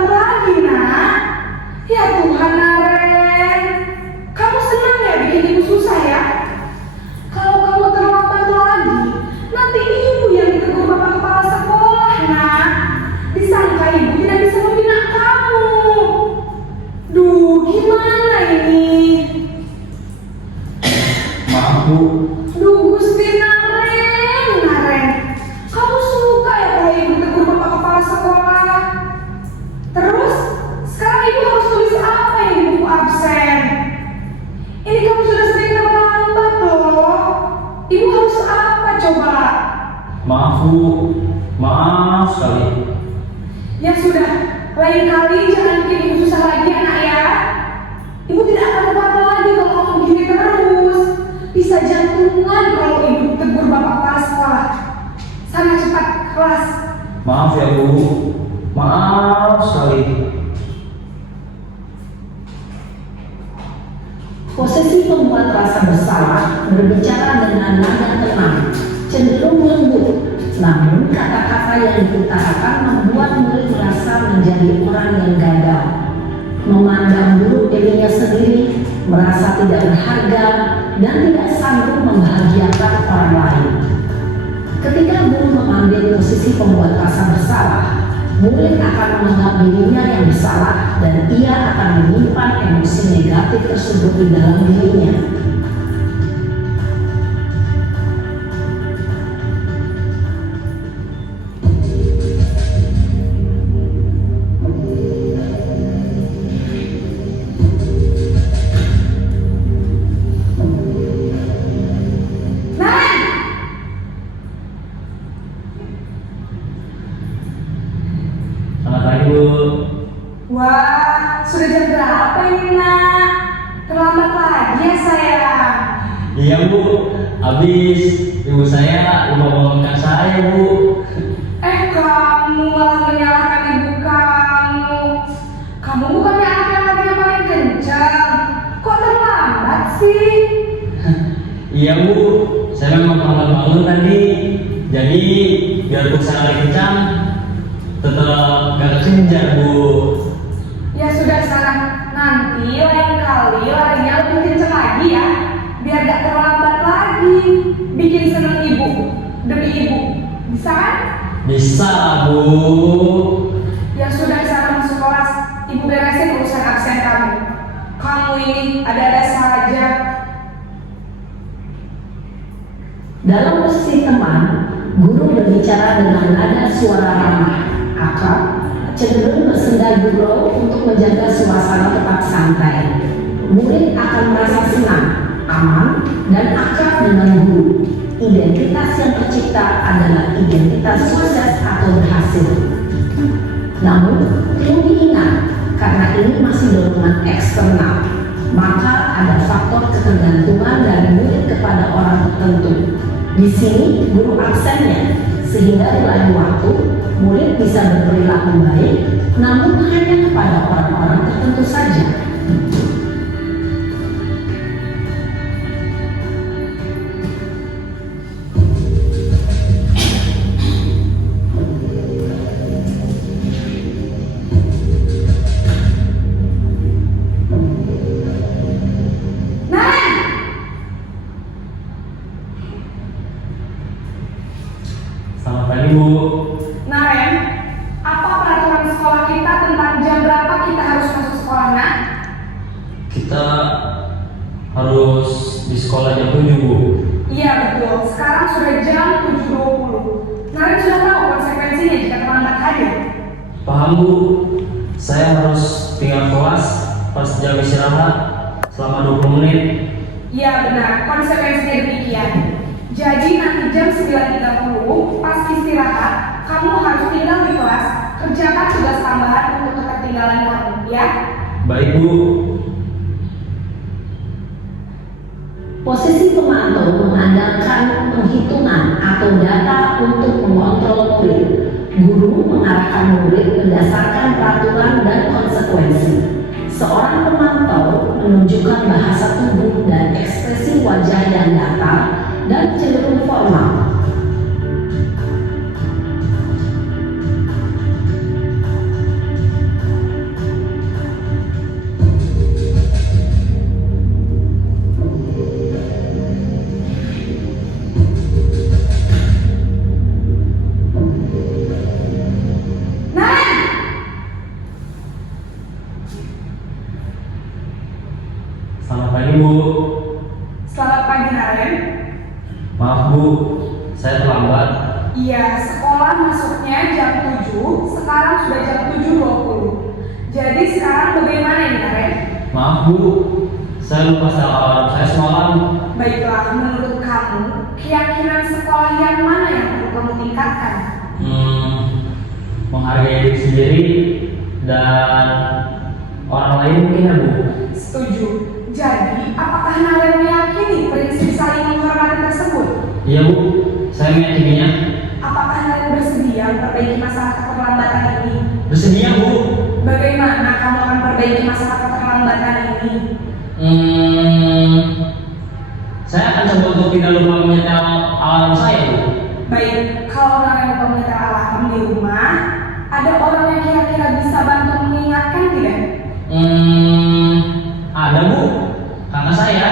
Ibu harus apa coba? Maaf Bu, maaf sekali. Ya sudah, lain kali jangan bikin ibu susah lagi anak ya. Ibu tidak akan apa-apa lagi kalau kamu begini terus. Bisa jantungan kalau ibu tegur bapak kepala sekolah. Sana cepat kelas. Maaf ya Bu, maaf sekali. Posisi pembuat rasa bersalah berbicara dengan nada tenang, cenderung lembut, namun kata-kata yang diutarakan membuat murid merasa menjadi orang yang gagal, memandang buruk dirinya sendiri, merasa tidak berharga, dan tidak sanggup membahagiakan orang lain. Ketika guru mengambil posisi pembuat rasa bersalah, murid akan menganggap dirinya yang bersalah dan ia akan menyimpan emosi negatif tersebut di dalam dirinya. Selamat pagi Bu. Wah, sudah jam berapa ini nak? Terlambat lagi ya sayang. Iya Bu, habis ibu saya lupa bangunkan saya Bu. Kamu malah menyalahkan ibu kamu. Kamu bukannya anak yang latihan paling kencang. Kok terlambat sih? Iya Bu, saya memang terlambat bangun tadi. Jadi biarpun saya lagi kencang, tetap gak kesenjar Bu. Ya sudah sana, nanti lain kali larinya lebih kencang lagi ya. Biar gak terlambat lagi. Bikin seneng ibu, demi ibu. Bisa kan? Bisa Bu. Ya sudah sana masuk kelas. Ibu beresin urusan absen kamu. Kamu ini ada-ada saja. Dalam posisi teman, guru berbicara dengan nada suara ramah, akrab, cenderung bersenda gurau untuk menjaga suasana tetap santai. Murid akan merasa senang, aman, dan akrab dengan guru. Identitas yang tercipta adalah identitas sukses atau berhasil. Namun, perlu diingat, karena ini masih dorongan eksternal, maka ada faktor ketergantungan dari murid kepada orang tertentu. Di sini guru absennya, sehingga di lain waktu murid bisa berperilaku baik, namun hanya kepada orang-orang tertentu saja. Selamat pagi Bu. Naren, apa peraturan sekolah kita tentang jam berapa kita harus masuk sekolah nak? Kita harus di sekolah jam 7 Bu. Iya betul, sekarang sudah jam 7.20. Naren sudah tahu konsekuensinya jika terlambat hadir. Paham Bu. Saya harus tinggal kelas pas jam istirahat selama 20 menit. Iya benar, konsekuensinya demikian. Jadi nanti jam 9.30 pas istirahat, kamu harus tinggal di kelas, kerjakan tugas tambahan untuk ketertinggalan kamu, ya? Baik Bu. Posisi pemantau mengandalkan penghitungan atau data untuk mengontrol murid. Guru mengarahkan murid berdasarkan peraturan dan konsekuensi. Seorang pemantau menunjukkan bahasa tubuh dan ekspresi wajah yang datar dan cenderung formal. Selamat pagi Bu. Selamat pagi Naren. Maaf Bu, saya terlambat. Iya, sekolah masuknya jam 7, sekarang sudah jam 7.20. Jadi sekarang bagaimana ini Naren? Maaf Bu, Saya lupa salah saya semalam. Baiklah, menurut kamu, keyakinan sekolah yang mana yang perlu kamu tingkatkan? Menghargai diri sendiri dan orang lain mungkin ya Bu. Setuju. Jadi, apakah Naren meyakini prinsip saling menghormati tersebut? Iya Bu, saya meyakininya. Apakah Naren bersedia memperbaiki masalah keterlambatan ini? Bersedia Bu. Bagaimana kamu akan perbaiki masalah keterlambatan ini? Saya akan coba untuk tidak lupa menyetel alarm saya Bu. Baik, kalau Naren lupa menyetel alarm di rumah, ada orang yang kira-kira bisa bantu mengingatkan tidak? Ada Bu, kakak saya,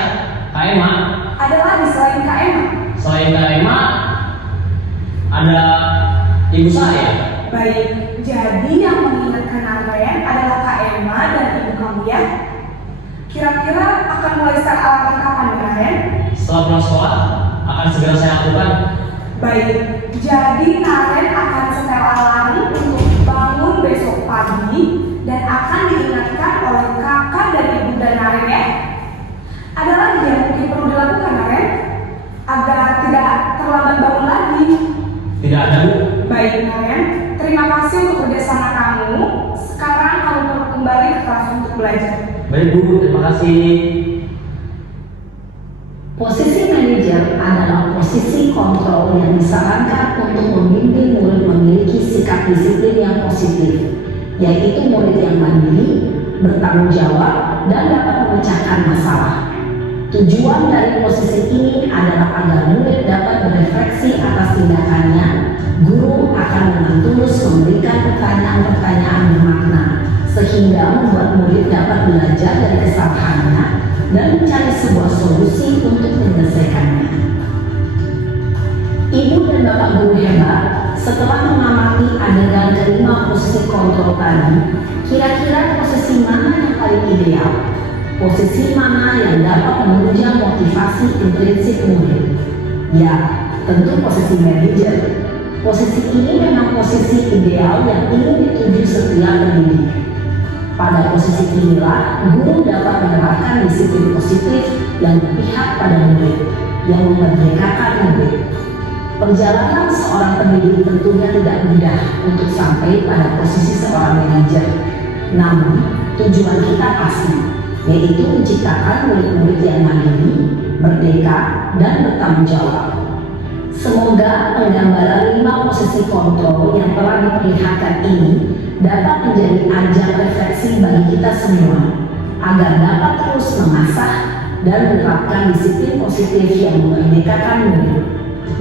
Kak Emma. Ada lagi selain Kak Emma? Selain Kak Emma, ada ibu saya. Baik, jadi yang mengingatkan Naren adalah Kak Emma dan ibu kamu ya? Kira-kira akan mulai start alarm kapan Naren? Setelah pulang sekolah, akan segera saya lakukan. Baik, jadi Naren akan setel alarm untuk bangun besok pagi dan akan diingatkan oleh kakak dan ibu dan Naren ya. Ada lagi yang mungkin perlu dilakukan Naren agar tidak terlambat bangun lagi? Tidak ada Bu. Baik Naren, terima kasih untuk kerjasama kamu. Sekarang kamu perlu kembali ke kelas untuk belajar. Baik Bu, terima kasih. Posisi manajer adalah posisi kontrol yang disarankan untuk membimbing murid memiliki sikap disiplin yang positif, yaitu murid yang mandiri, bertanggung jawab, dan dapat memecahkan masalah. Tujuan dari posisi ini adalah agar murid dapat berefleksi atas tindakannya. Guru akan dengan tulus memberikan pertanyaan-pertanyaan bermakna, sehingga membuat murid dapat belajar dari kesalahannya dan mencari sebuah solusi untuk menyelesaikannya. Ibu dan Bapak guru hebat, setelah mengamati adegan kelima posisi kontrol tadi, kira-kira posisi mana yang paling ideal? Posisi mana yang dapat menunjang motivasi intrinsik murid? Ya, tentu posisi manajer. Posisi ini memang posisi ideal yang ingin dituju setiap pendidik. Pada posisi inilah, guru dapat menerapkan disiplin positif yang berpihak pada murid, yang memerdekakan murid. Perjalanan seorang pendidik tentunya tidak mudah untuk sampai pada posisi seorang manajer. Namun, tujuan kita pasti, yaitu menciptakan murid-murid yang mandiri, merdeka, dan bertanggung jawab. Semoga penggambaran 5 posisi kontrol yang telah diperlihatkan ini dapat menjadi ajang refleksi bagi kita semua, agar dapat terus mengasah dan menerapkan disiplin positif yang memerdekakan murid.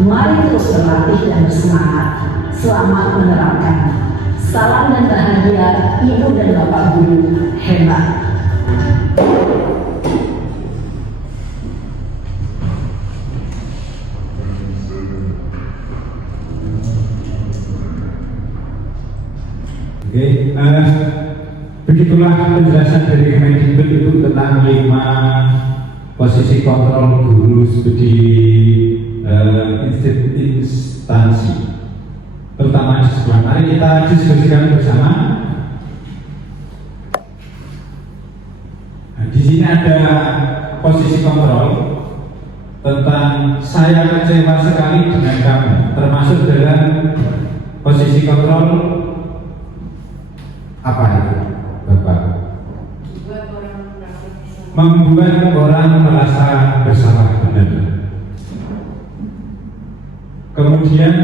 Mari terus berlatih dan bersemangat. Selamat menerapkan. Salam dan bahagia Ibu dan Bapak guru hebat. Oke, begitulah penjelasan dari Kemendikbud itu tentang 5 posisi kontrol guru di instansi, terutama di sekolah. Mari kita diskusikan bersama. Nah, di sini ada posisi kontrol tentang saya kecewa sekali dengan kamu, termasuk dalam posisi kontrol apa itu, Bapak? Membuat orang merasa bersalah, benar. Kemudian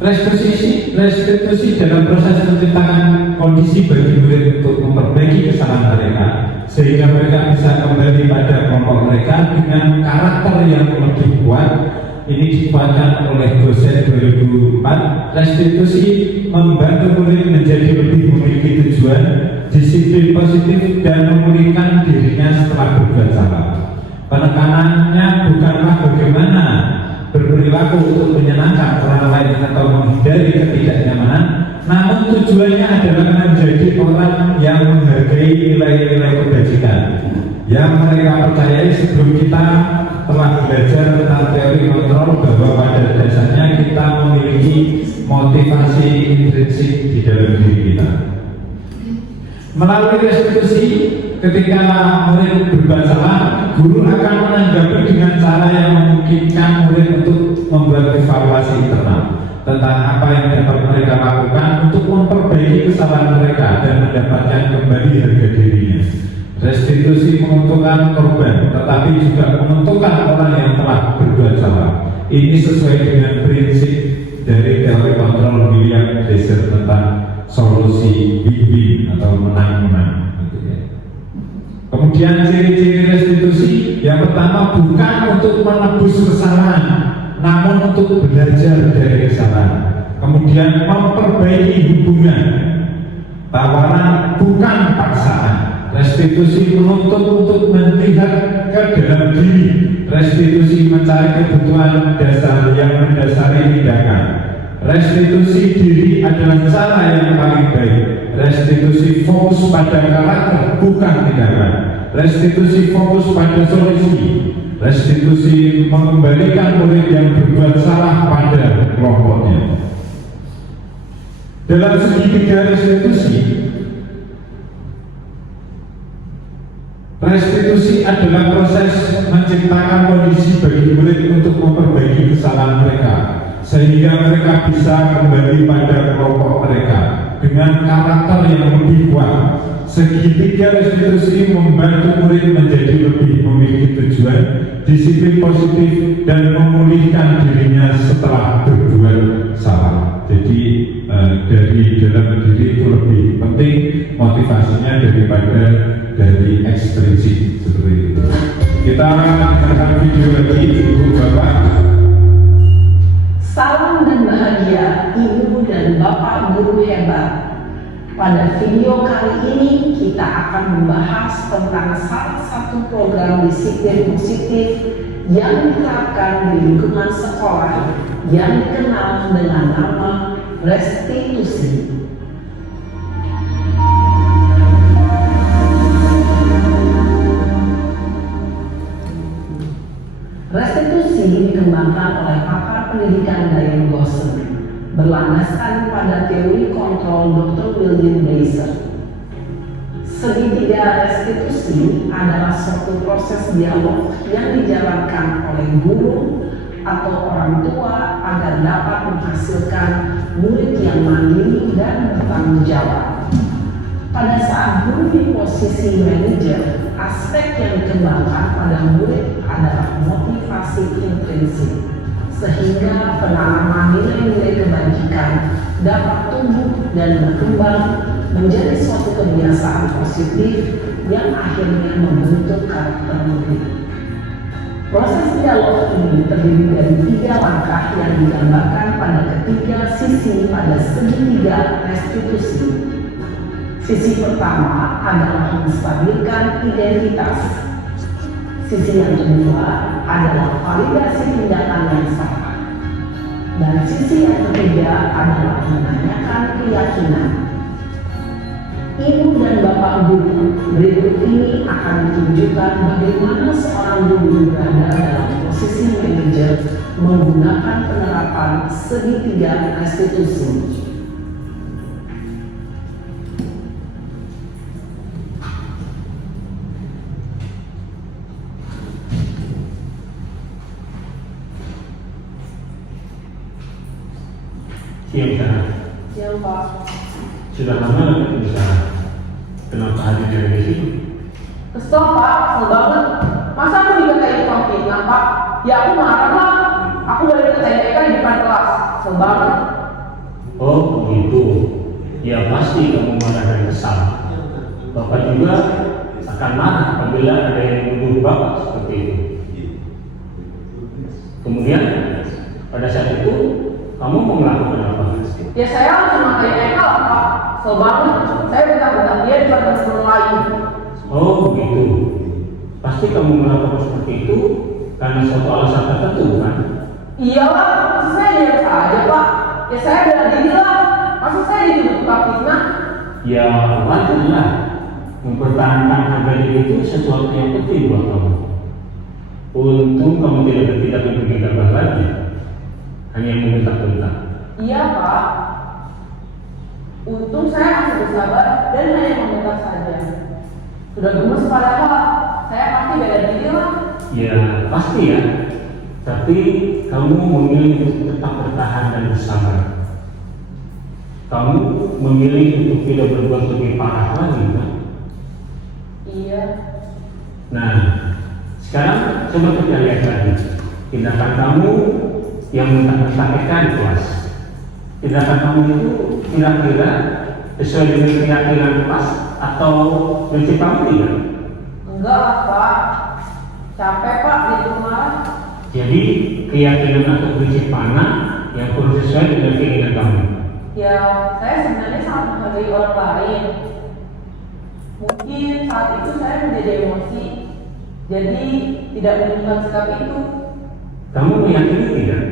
restitusi dalam proses menciptakan kondisi bagi murid untuk memperbaiki kesalahan mereka, sehingga mereka bisa kembali pada kelompok mereka dengan karakter yang lebih kuat. Ini dikuatkan oleh dosen 2004. Restitusi membantu murid menjadi lebih memiliki tujuan, disiplin positif, dan memulihkan dirinya setelah berbuat salah. Penekanannya bukanlah bagaimana berperilaku untuk menyenangkan orang lain atau menghindari ketidaknyamanan, namun tujuannya adalah menjadi orang yang menghargai nilai-nilai kebajikan yang mereka percayai. Sebelum kita telah belajar tentang teori kontrol bahwa pada dasarnya kita memiliki motivasi intrinsik di dalam diri kita. Melalui restitusi, ketika murid berbuat salah, tentang apa yang dapat mereka lakukan untuk memperbaiki kesalahan mereka dan mendapatkan kembali harga dirinya. Restitusi menguntungkan korban, tetapi juga menguntungkan orang yang telah berbuat salah. Ini sesuai dengan prinsip dari teori kontrol William Glasser tentang solusi win-win atau menang-menang. Kemudian ciri-ciri restitusi yang pertama bukan untuk menebus kesalahan, namun untuk belajar dari kesalahan. Kemudian memperbaiki hubungan. Tawaran bukan paksaan. Restitusi menuntut untuk melihat ke dalam diri. Restitusi mencari kebutuhan dasar yang mendasari tindakan. Restitusi diri adalah cara yang paling baik. Restitusi fokus pada karakter bukan tindakan. Restitusi fokus pada solusi. Restitusi mengembalikan murid yang berbuat salah pada kelompoknya. Dalam segitiga restitusi adalah proses menciptakan kondisi bagi murid untuk memperbaiki kesalahan mereka, sehingga mereka bisa kembali pada kelompok mereka dengan karakter yang lebih kuat. Segitiga restitusi membantu murid menjadi lebih memiliki tujuan, disiplin positif, dan memulihkan dirinya setelah berbuat salah. Jadi dari dalam diri itu lebih penting motivasinya daripada dari ekspresi seperti itu. Kita akan video lagi, Ibu Bapak. Salam dan bahagia Ibu dan Bapak guru hebat. Pada video kali ini kita akan membahas tentang salah satu program disiplin positif yang diterapkan di lingkungan sekolah yang dikenal dengan nama restitusi. Restitusi dikembangkan oleh pakar pendidikan Diane Gosling, berlandaskan pada teori kontrol Dr. William Glasser. Segitiga restitusi adalah suatu proses dialog yang dijalankan oleh guru atau orang tua agar dapat menghasilkan murid yang mandiri dan bertanggung jawab. Pada saat guru di posisi manajer, aspek yang dikembangkan pada murid adalah motivasi intrinsik, sehingga penanaman nilai-nilai kebajikan dapat tumbuh dan berkembang menjadi suatu kebiasaan positif yang akhirnya membentuk karakter murid. Proses dialog ini terdiri dari 3 langkah yang digambarkan pada ketiga sisi pada segitiga restitusi. Sisi pertama adalah menstabilkan identitas. Sisi yang kedua adalah validasi tindakan yang salah. Dan sisi yang ketiga adalah menanyakan keyakinan. Ibu dan Bapak guru, berikut ini akan ditunjukkan bagaimana seorang guru berada dalam posisi manajer menggunakan penerapan segitiga restitusi. Siang sana. Siang Pak. Sudah lama lagi di sana. Kenapa hadir dari sini? Kesel Pak, kesel banget. Masa aku dikatain tukang fitnah Pak? Ya aku marah lah. Aku dari dikatain mereka di depan kelas. Kesel banget. Oh begitu. Ya pasti kamu marah dan kesal. Bapak juga akan marah apabila ada yang menuduh Bapak seperti itu. Kemudian pada saat itu kamu mau melakukan apa? Ya saya langsung makain mereka lah Pak. Kesel banget. Saya bentak-bentak dia di depan teman lain. Oh begitu. Pasti kamu melakukan seperti itu karena suatu alasan tertentu kan? Iyalah, masa saya diam saja Pak. Ya saya bela diri lah. Masa saya dituduh tukang fitnah? Ya wajarlah. Mempertahankan harga diri itu sesuatu yang penting buat kamu. Untung kamu tidak bertindak lebih gegabah lagi, hanya membentak-bentak. Iya Pak. Untung saya masih bersabar dan hanya membentak saja. Sudah gemes padahal, saya pasti bela diri lah. Ya pasti ya. Tapi kamu memilih untuk tetap bertahan dan bersabar. Kamu memilih untuk tidak berbuat lebih parah lagi, kan? Iya. Nah, sekarang coba kita lihat lagi tindakan kamu yang mentang-mentang di kelas. Tindakan kamu itu kira-kira sesuai dengan keyakinan kelas atau prinsip kamu tidak? Enggak lah, Pak. Capek, Pak, di rumah. Jadi keyakinan atau prinsip mana yang perlu sesuai dengan keinginan kamu? Ya, saya sebenarnya sangat menghargai orang lain. Mungkin saat itu saya menjadi emosi, jadi tidak menunjukkan sikap itu. Kamu meyakini tidak?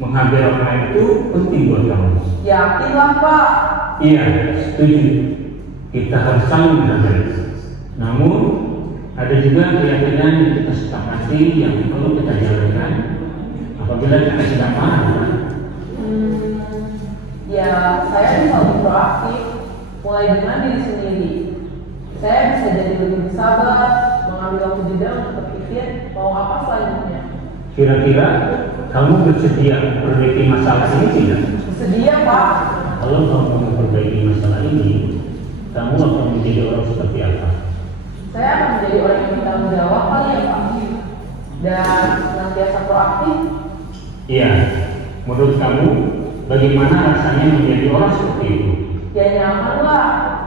Menghargai orang lain itu penting buat kamu. Yakinlah, Pak. Iya, setuju. Kita harus saling menghargai. Namun ada juga keyakinan yang kita sepakati yang perlu kita jalankan apabila kita sedang marah. Ya, saya bisa lebih proaktif, mulai dengan diri sendiri. Saya bisa jadi lebih bersabar, mengambil waktu jeda untuk berpikir mau apa selanjutnya. Kira-kira kamu bersedia memperbaiki masalah ini tidak? Bersedia, Pak. Kalau kamu memperbaiki masalah ini, kamu akan menjadi orang seperti apa? Saya akan menjadi orang yang bertanggung jawab kali ya, Pak. Dan senantiasa proaktif. Iya, menurut kamu bagaimana rasanya menjadi orang seperti itu? Ya nyaman lah,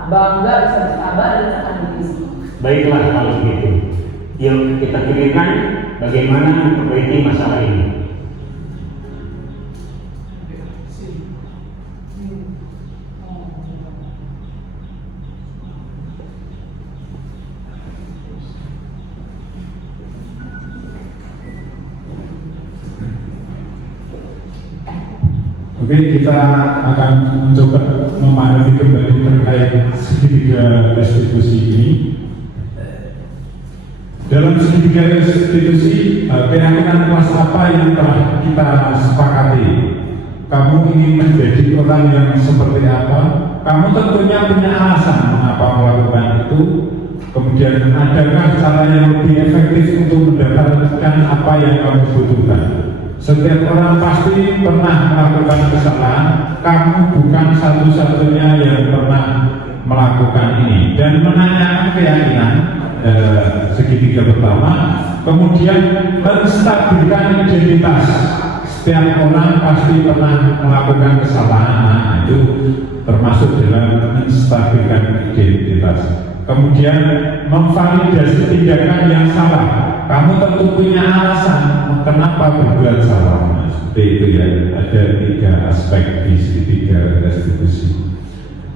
bangga bisa bersabar dan menahan diri. Baiklah kalau begitu. Yuk kita pikirkan bagaimana memperbaiki masalah ini. Oke, kita akan mencoba memahami kembali terkait segitiga restitusi ini. Dalam segitiga restitusi, keyakinan kelas apa yang telah kita sepakati? Kamu ingin menjadi orang yang seperti apa? Kamu tentunya punya alasan mengapa melakukan itu. Kemudian, adakah cara yang lebih efektif untuk mendapatkan apa yang kamu butuhkan? Setiap orang pasti pernah melakukan kesalahan. Kamu bukan satu-satunya yang pernah melakukan ini. Dan menanyakan keyakinan segitiga pertama, kemudian menstabilkan identitas. Setiap orang pasti pernah melakukan kesalahan. Nah, itu termasuk dalam menstabilkan identitas. Kemudian memvalidasi tindakan yang salah. Kamu tentu punya alasan kenapa berbuat salah. Nah, seperti itu ya. Ada 3 aspek di segitiga restitusi.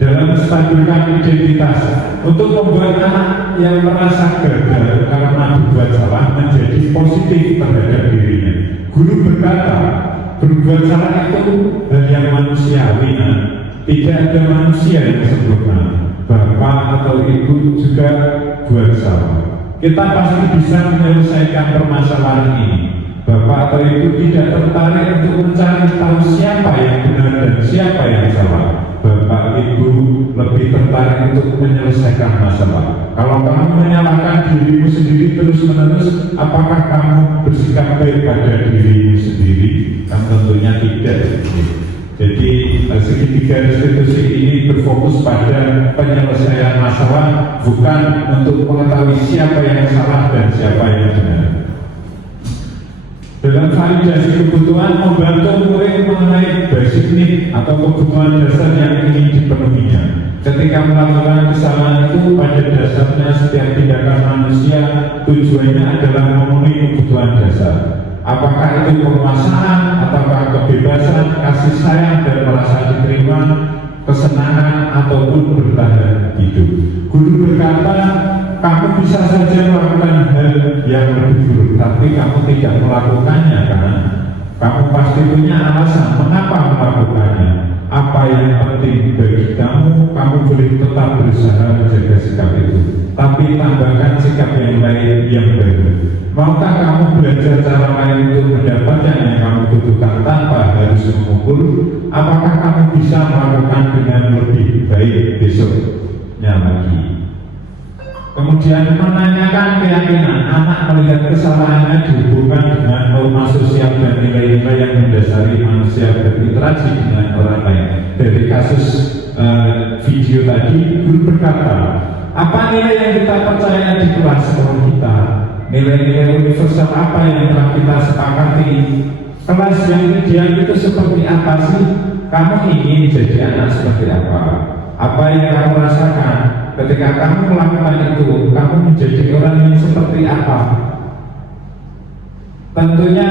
Dalam menstabilkan identitas, untuk membuat anak yang merasa gagal karena berbuat salah menjadi positif terhadap dirinya. Guru berkata, berbuat salah itu hal yang manusiawi. Tidak ada manusia yang sempurna. Bapak atau ibu juga buat salah. Kita pasti bisa menyelesaikan permasalahan ini. Bapak atau ibu tidak tertarik untuk mencari tahu siapa yang benar dan siapa yang salah. Bapak ibu lebih tertarik untuk menyelesaikan masalah. Kalau kamu menyalahkan dirimu sendiri terus-menerus, apakah kamu bersikap baik pada dirimu sendiri? Kan tentunya tidak. Jadi segitiga restitusi ini berfokus pada penyelesaian masalah, bukan untuk mengetahui siapa yang salah dan siapa yang benar. Dalam validasi kebutuhan, membantu murid mengenai basic need atau kebutuhan dasar yang ingin dipenuhinya. Ketika melakukan kesalahan itu, pada dasarnya setiap tindakan manusia tujuannya adalah memenuhi kebutuhan dasar. Apakah itu penguasaan, ataukah kebebasan, kasih sayang dan merasa diterima, kesenangan ataupun bertahan hidup. Guru berkata, kamu bisa saja melakukan hal yang lebih buruk, tapi kamu tidak melakukannya karena kamu pasti punya alasan mengapa melakukannya. Apa yang penting bagi kamu, kamu boleh tetap berusaha menjaga sikap itu, tapi tambahkan sikap yang lain yang baru. Maukah kamu belajar cara lain untuk mendapatkan yang kamu butuhkan tanpa harus memukul? Apakah kamu bisa melakukan dengan lebih baik besoknya lagi? Kemudian menanyakan keyakinan anak melihat kesalahannya dihubungkan dengan norma sosial dan nilai-nilai yang mendasari manusia berinteraksi dengan orang lain. Dari kasus video tadi, guru berkata, apa nilai yang kita percaya di kelas sekolah kita? Nilai-nilai universal apa yang telah kita sepakati? Kelas yang ideal itu seperti apa sih? Kamu ingin jadi anak seperti apa? Apa yang kamu rasakan ketika kamu melakukan itu? Kamu menjadi orang yang seperti apa? Tentunya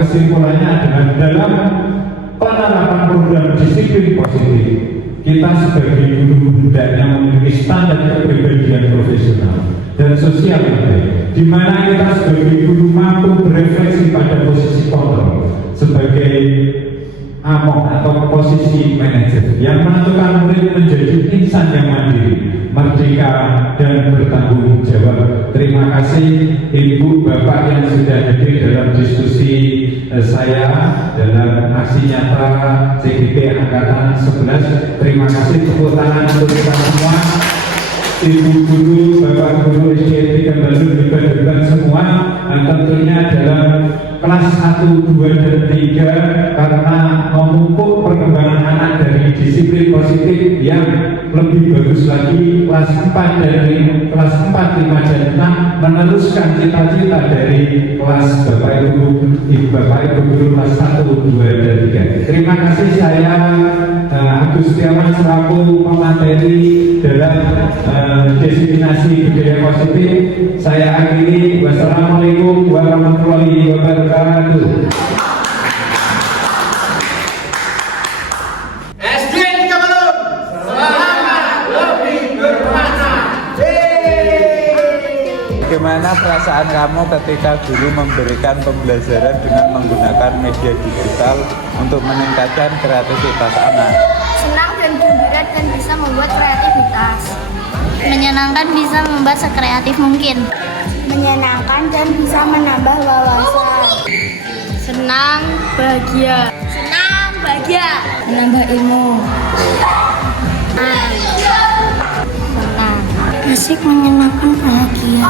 kesimpulannya adalah dalam penerapan program disiplin positif, kita sebagai guru hendaknya memiliki standar kepribadian profesional dan sosial yang baik, di mana kita sebagai guru mampu berefleksi pada posisi kontrol sebagai amok atau posisi manajer yang menentukan murid menjadi insan yang mandiri, merdeka dan bertanggung jawab. Terima kasih Ibu Bapak yang sudah hadir dalam diskusi saya dalam aksi nyata CGP Angkatan 11. Terima kasih, tepuk tangan untuk kita semua. Ibu guru, Bapak guru SD 3 Bandung juga semua, dan tentunya dalam kelas 1, 2, dan 3 karena memupuk perkembangan anak dari disiplin positif yang lebih bagus lagi, kelas 4 dari kelas 4, 5, dan 6 meneruskan cita-cita dari kelas Bapak Ibu guru kelas 1, 2, dan 3. Terima kasih. Saya Agus Setiawan selaku pemateri dalam desiminasi budaya positif. Saya akhiri. Wassalamualaikum warahmatullahi wabarakatuh. SD 3 Bandung, selamat lebih bermakna. Bagaimana perasaan kamu ketika guru memberikan pembelajaran dengan menggunakan media digital untuk meningkatkan kreativitas anak? Senang dan gembira dan bisa membuat kreativitas. Menyenangkan, bisa membuat sekreatif mungkin. Menyenangkan dan bisa menambah wawasan. Senang, bahagia. Senang, bahagia. Menambah ilmu. Senang. Asik, menyenangkan, bahagia.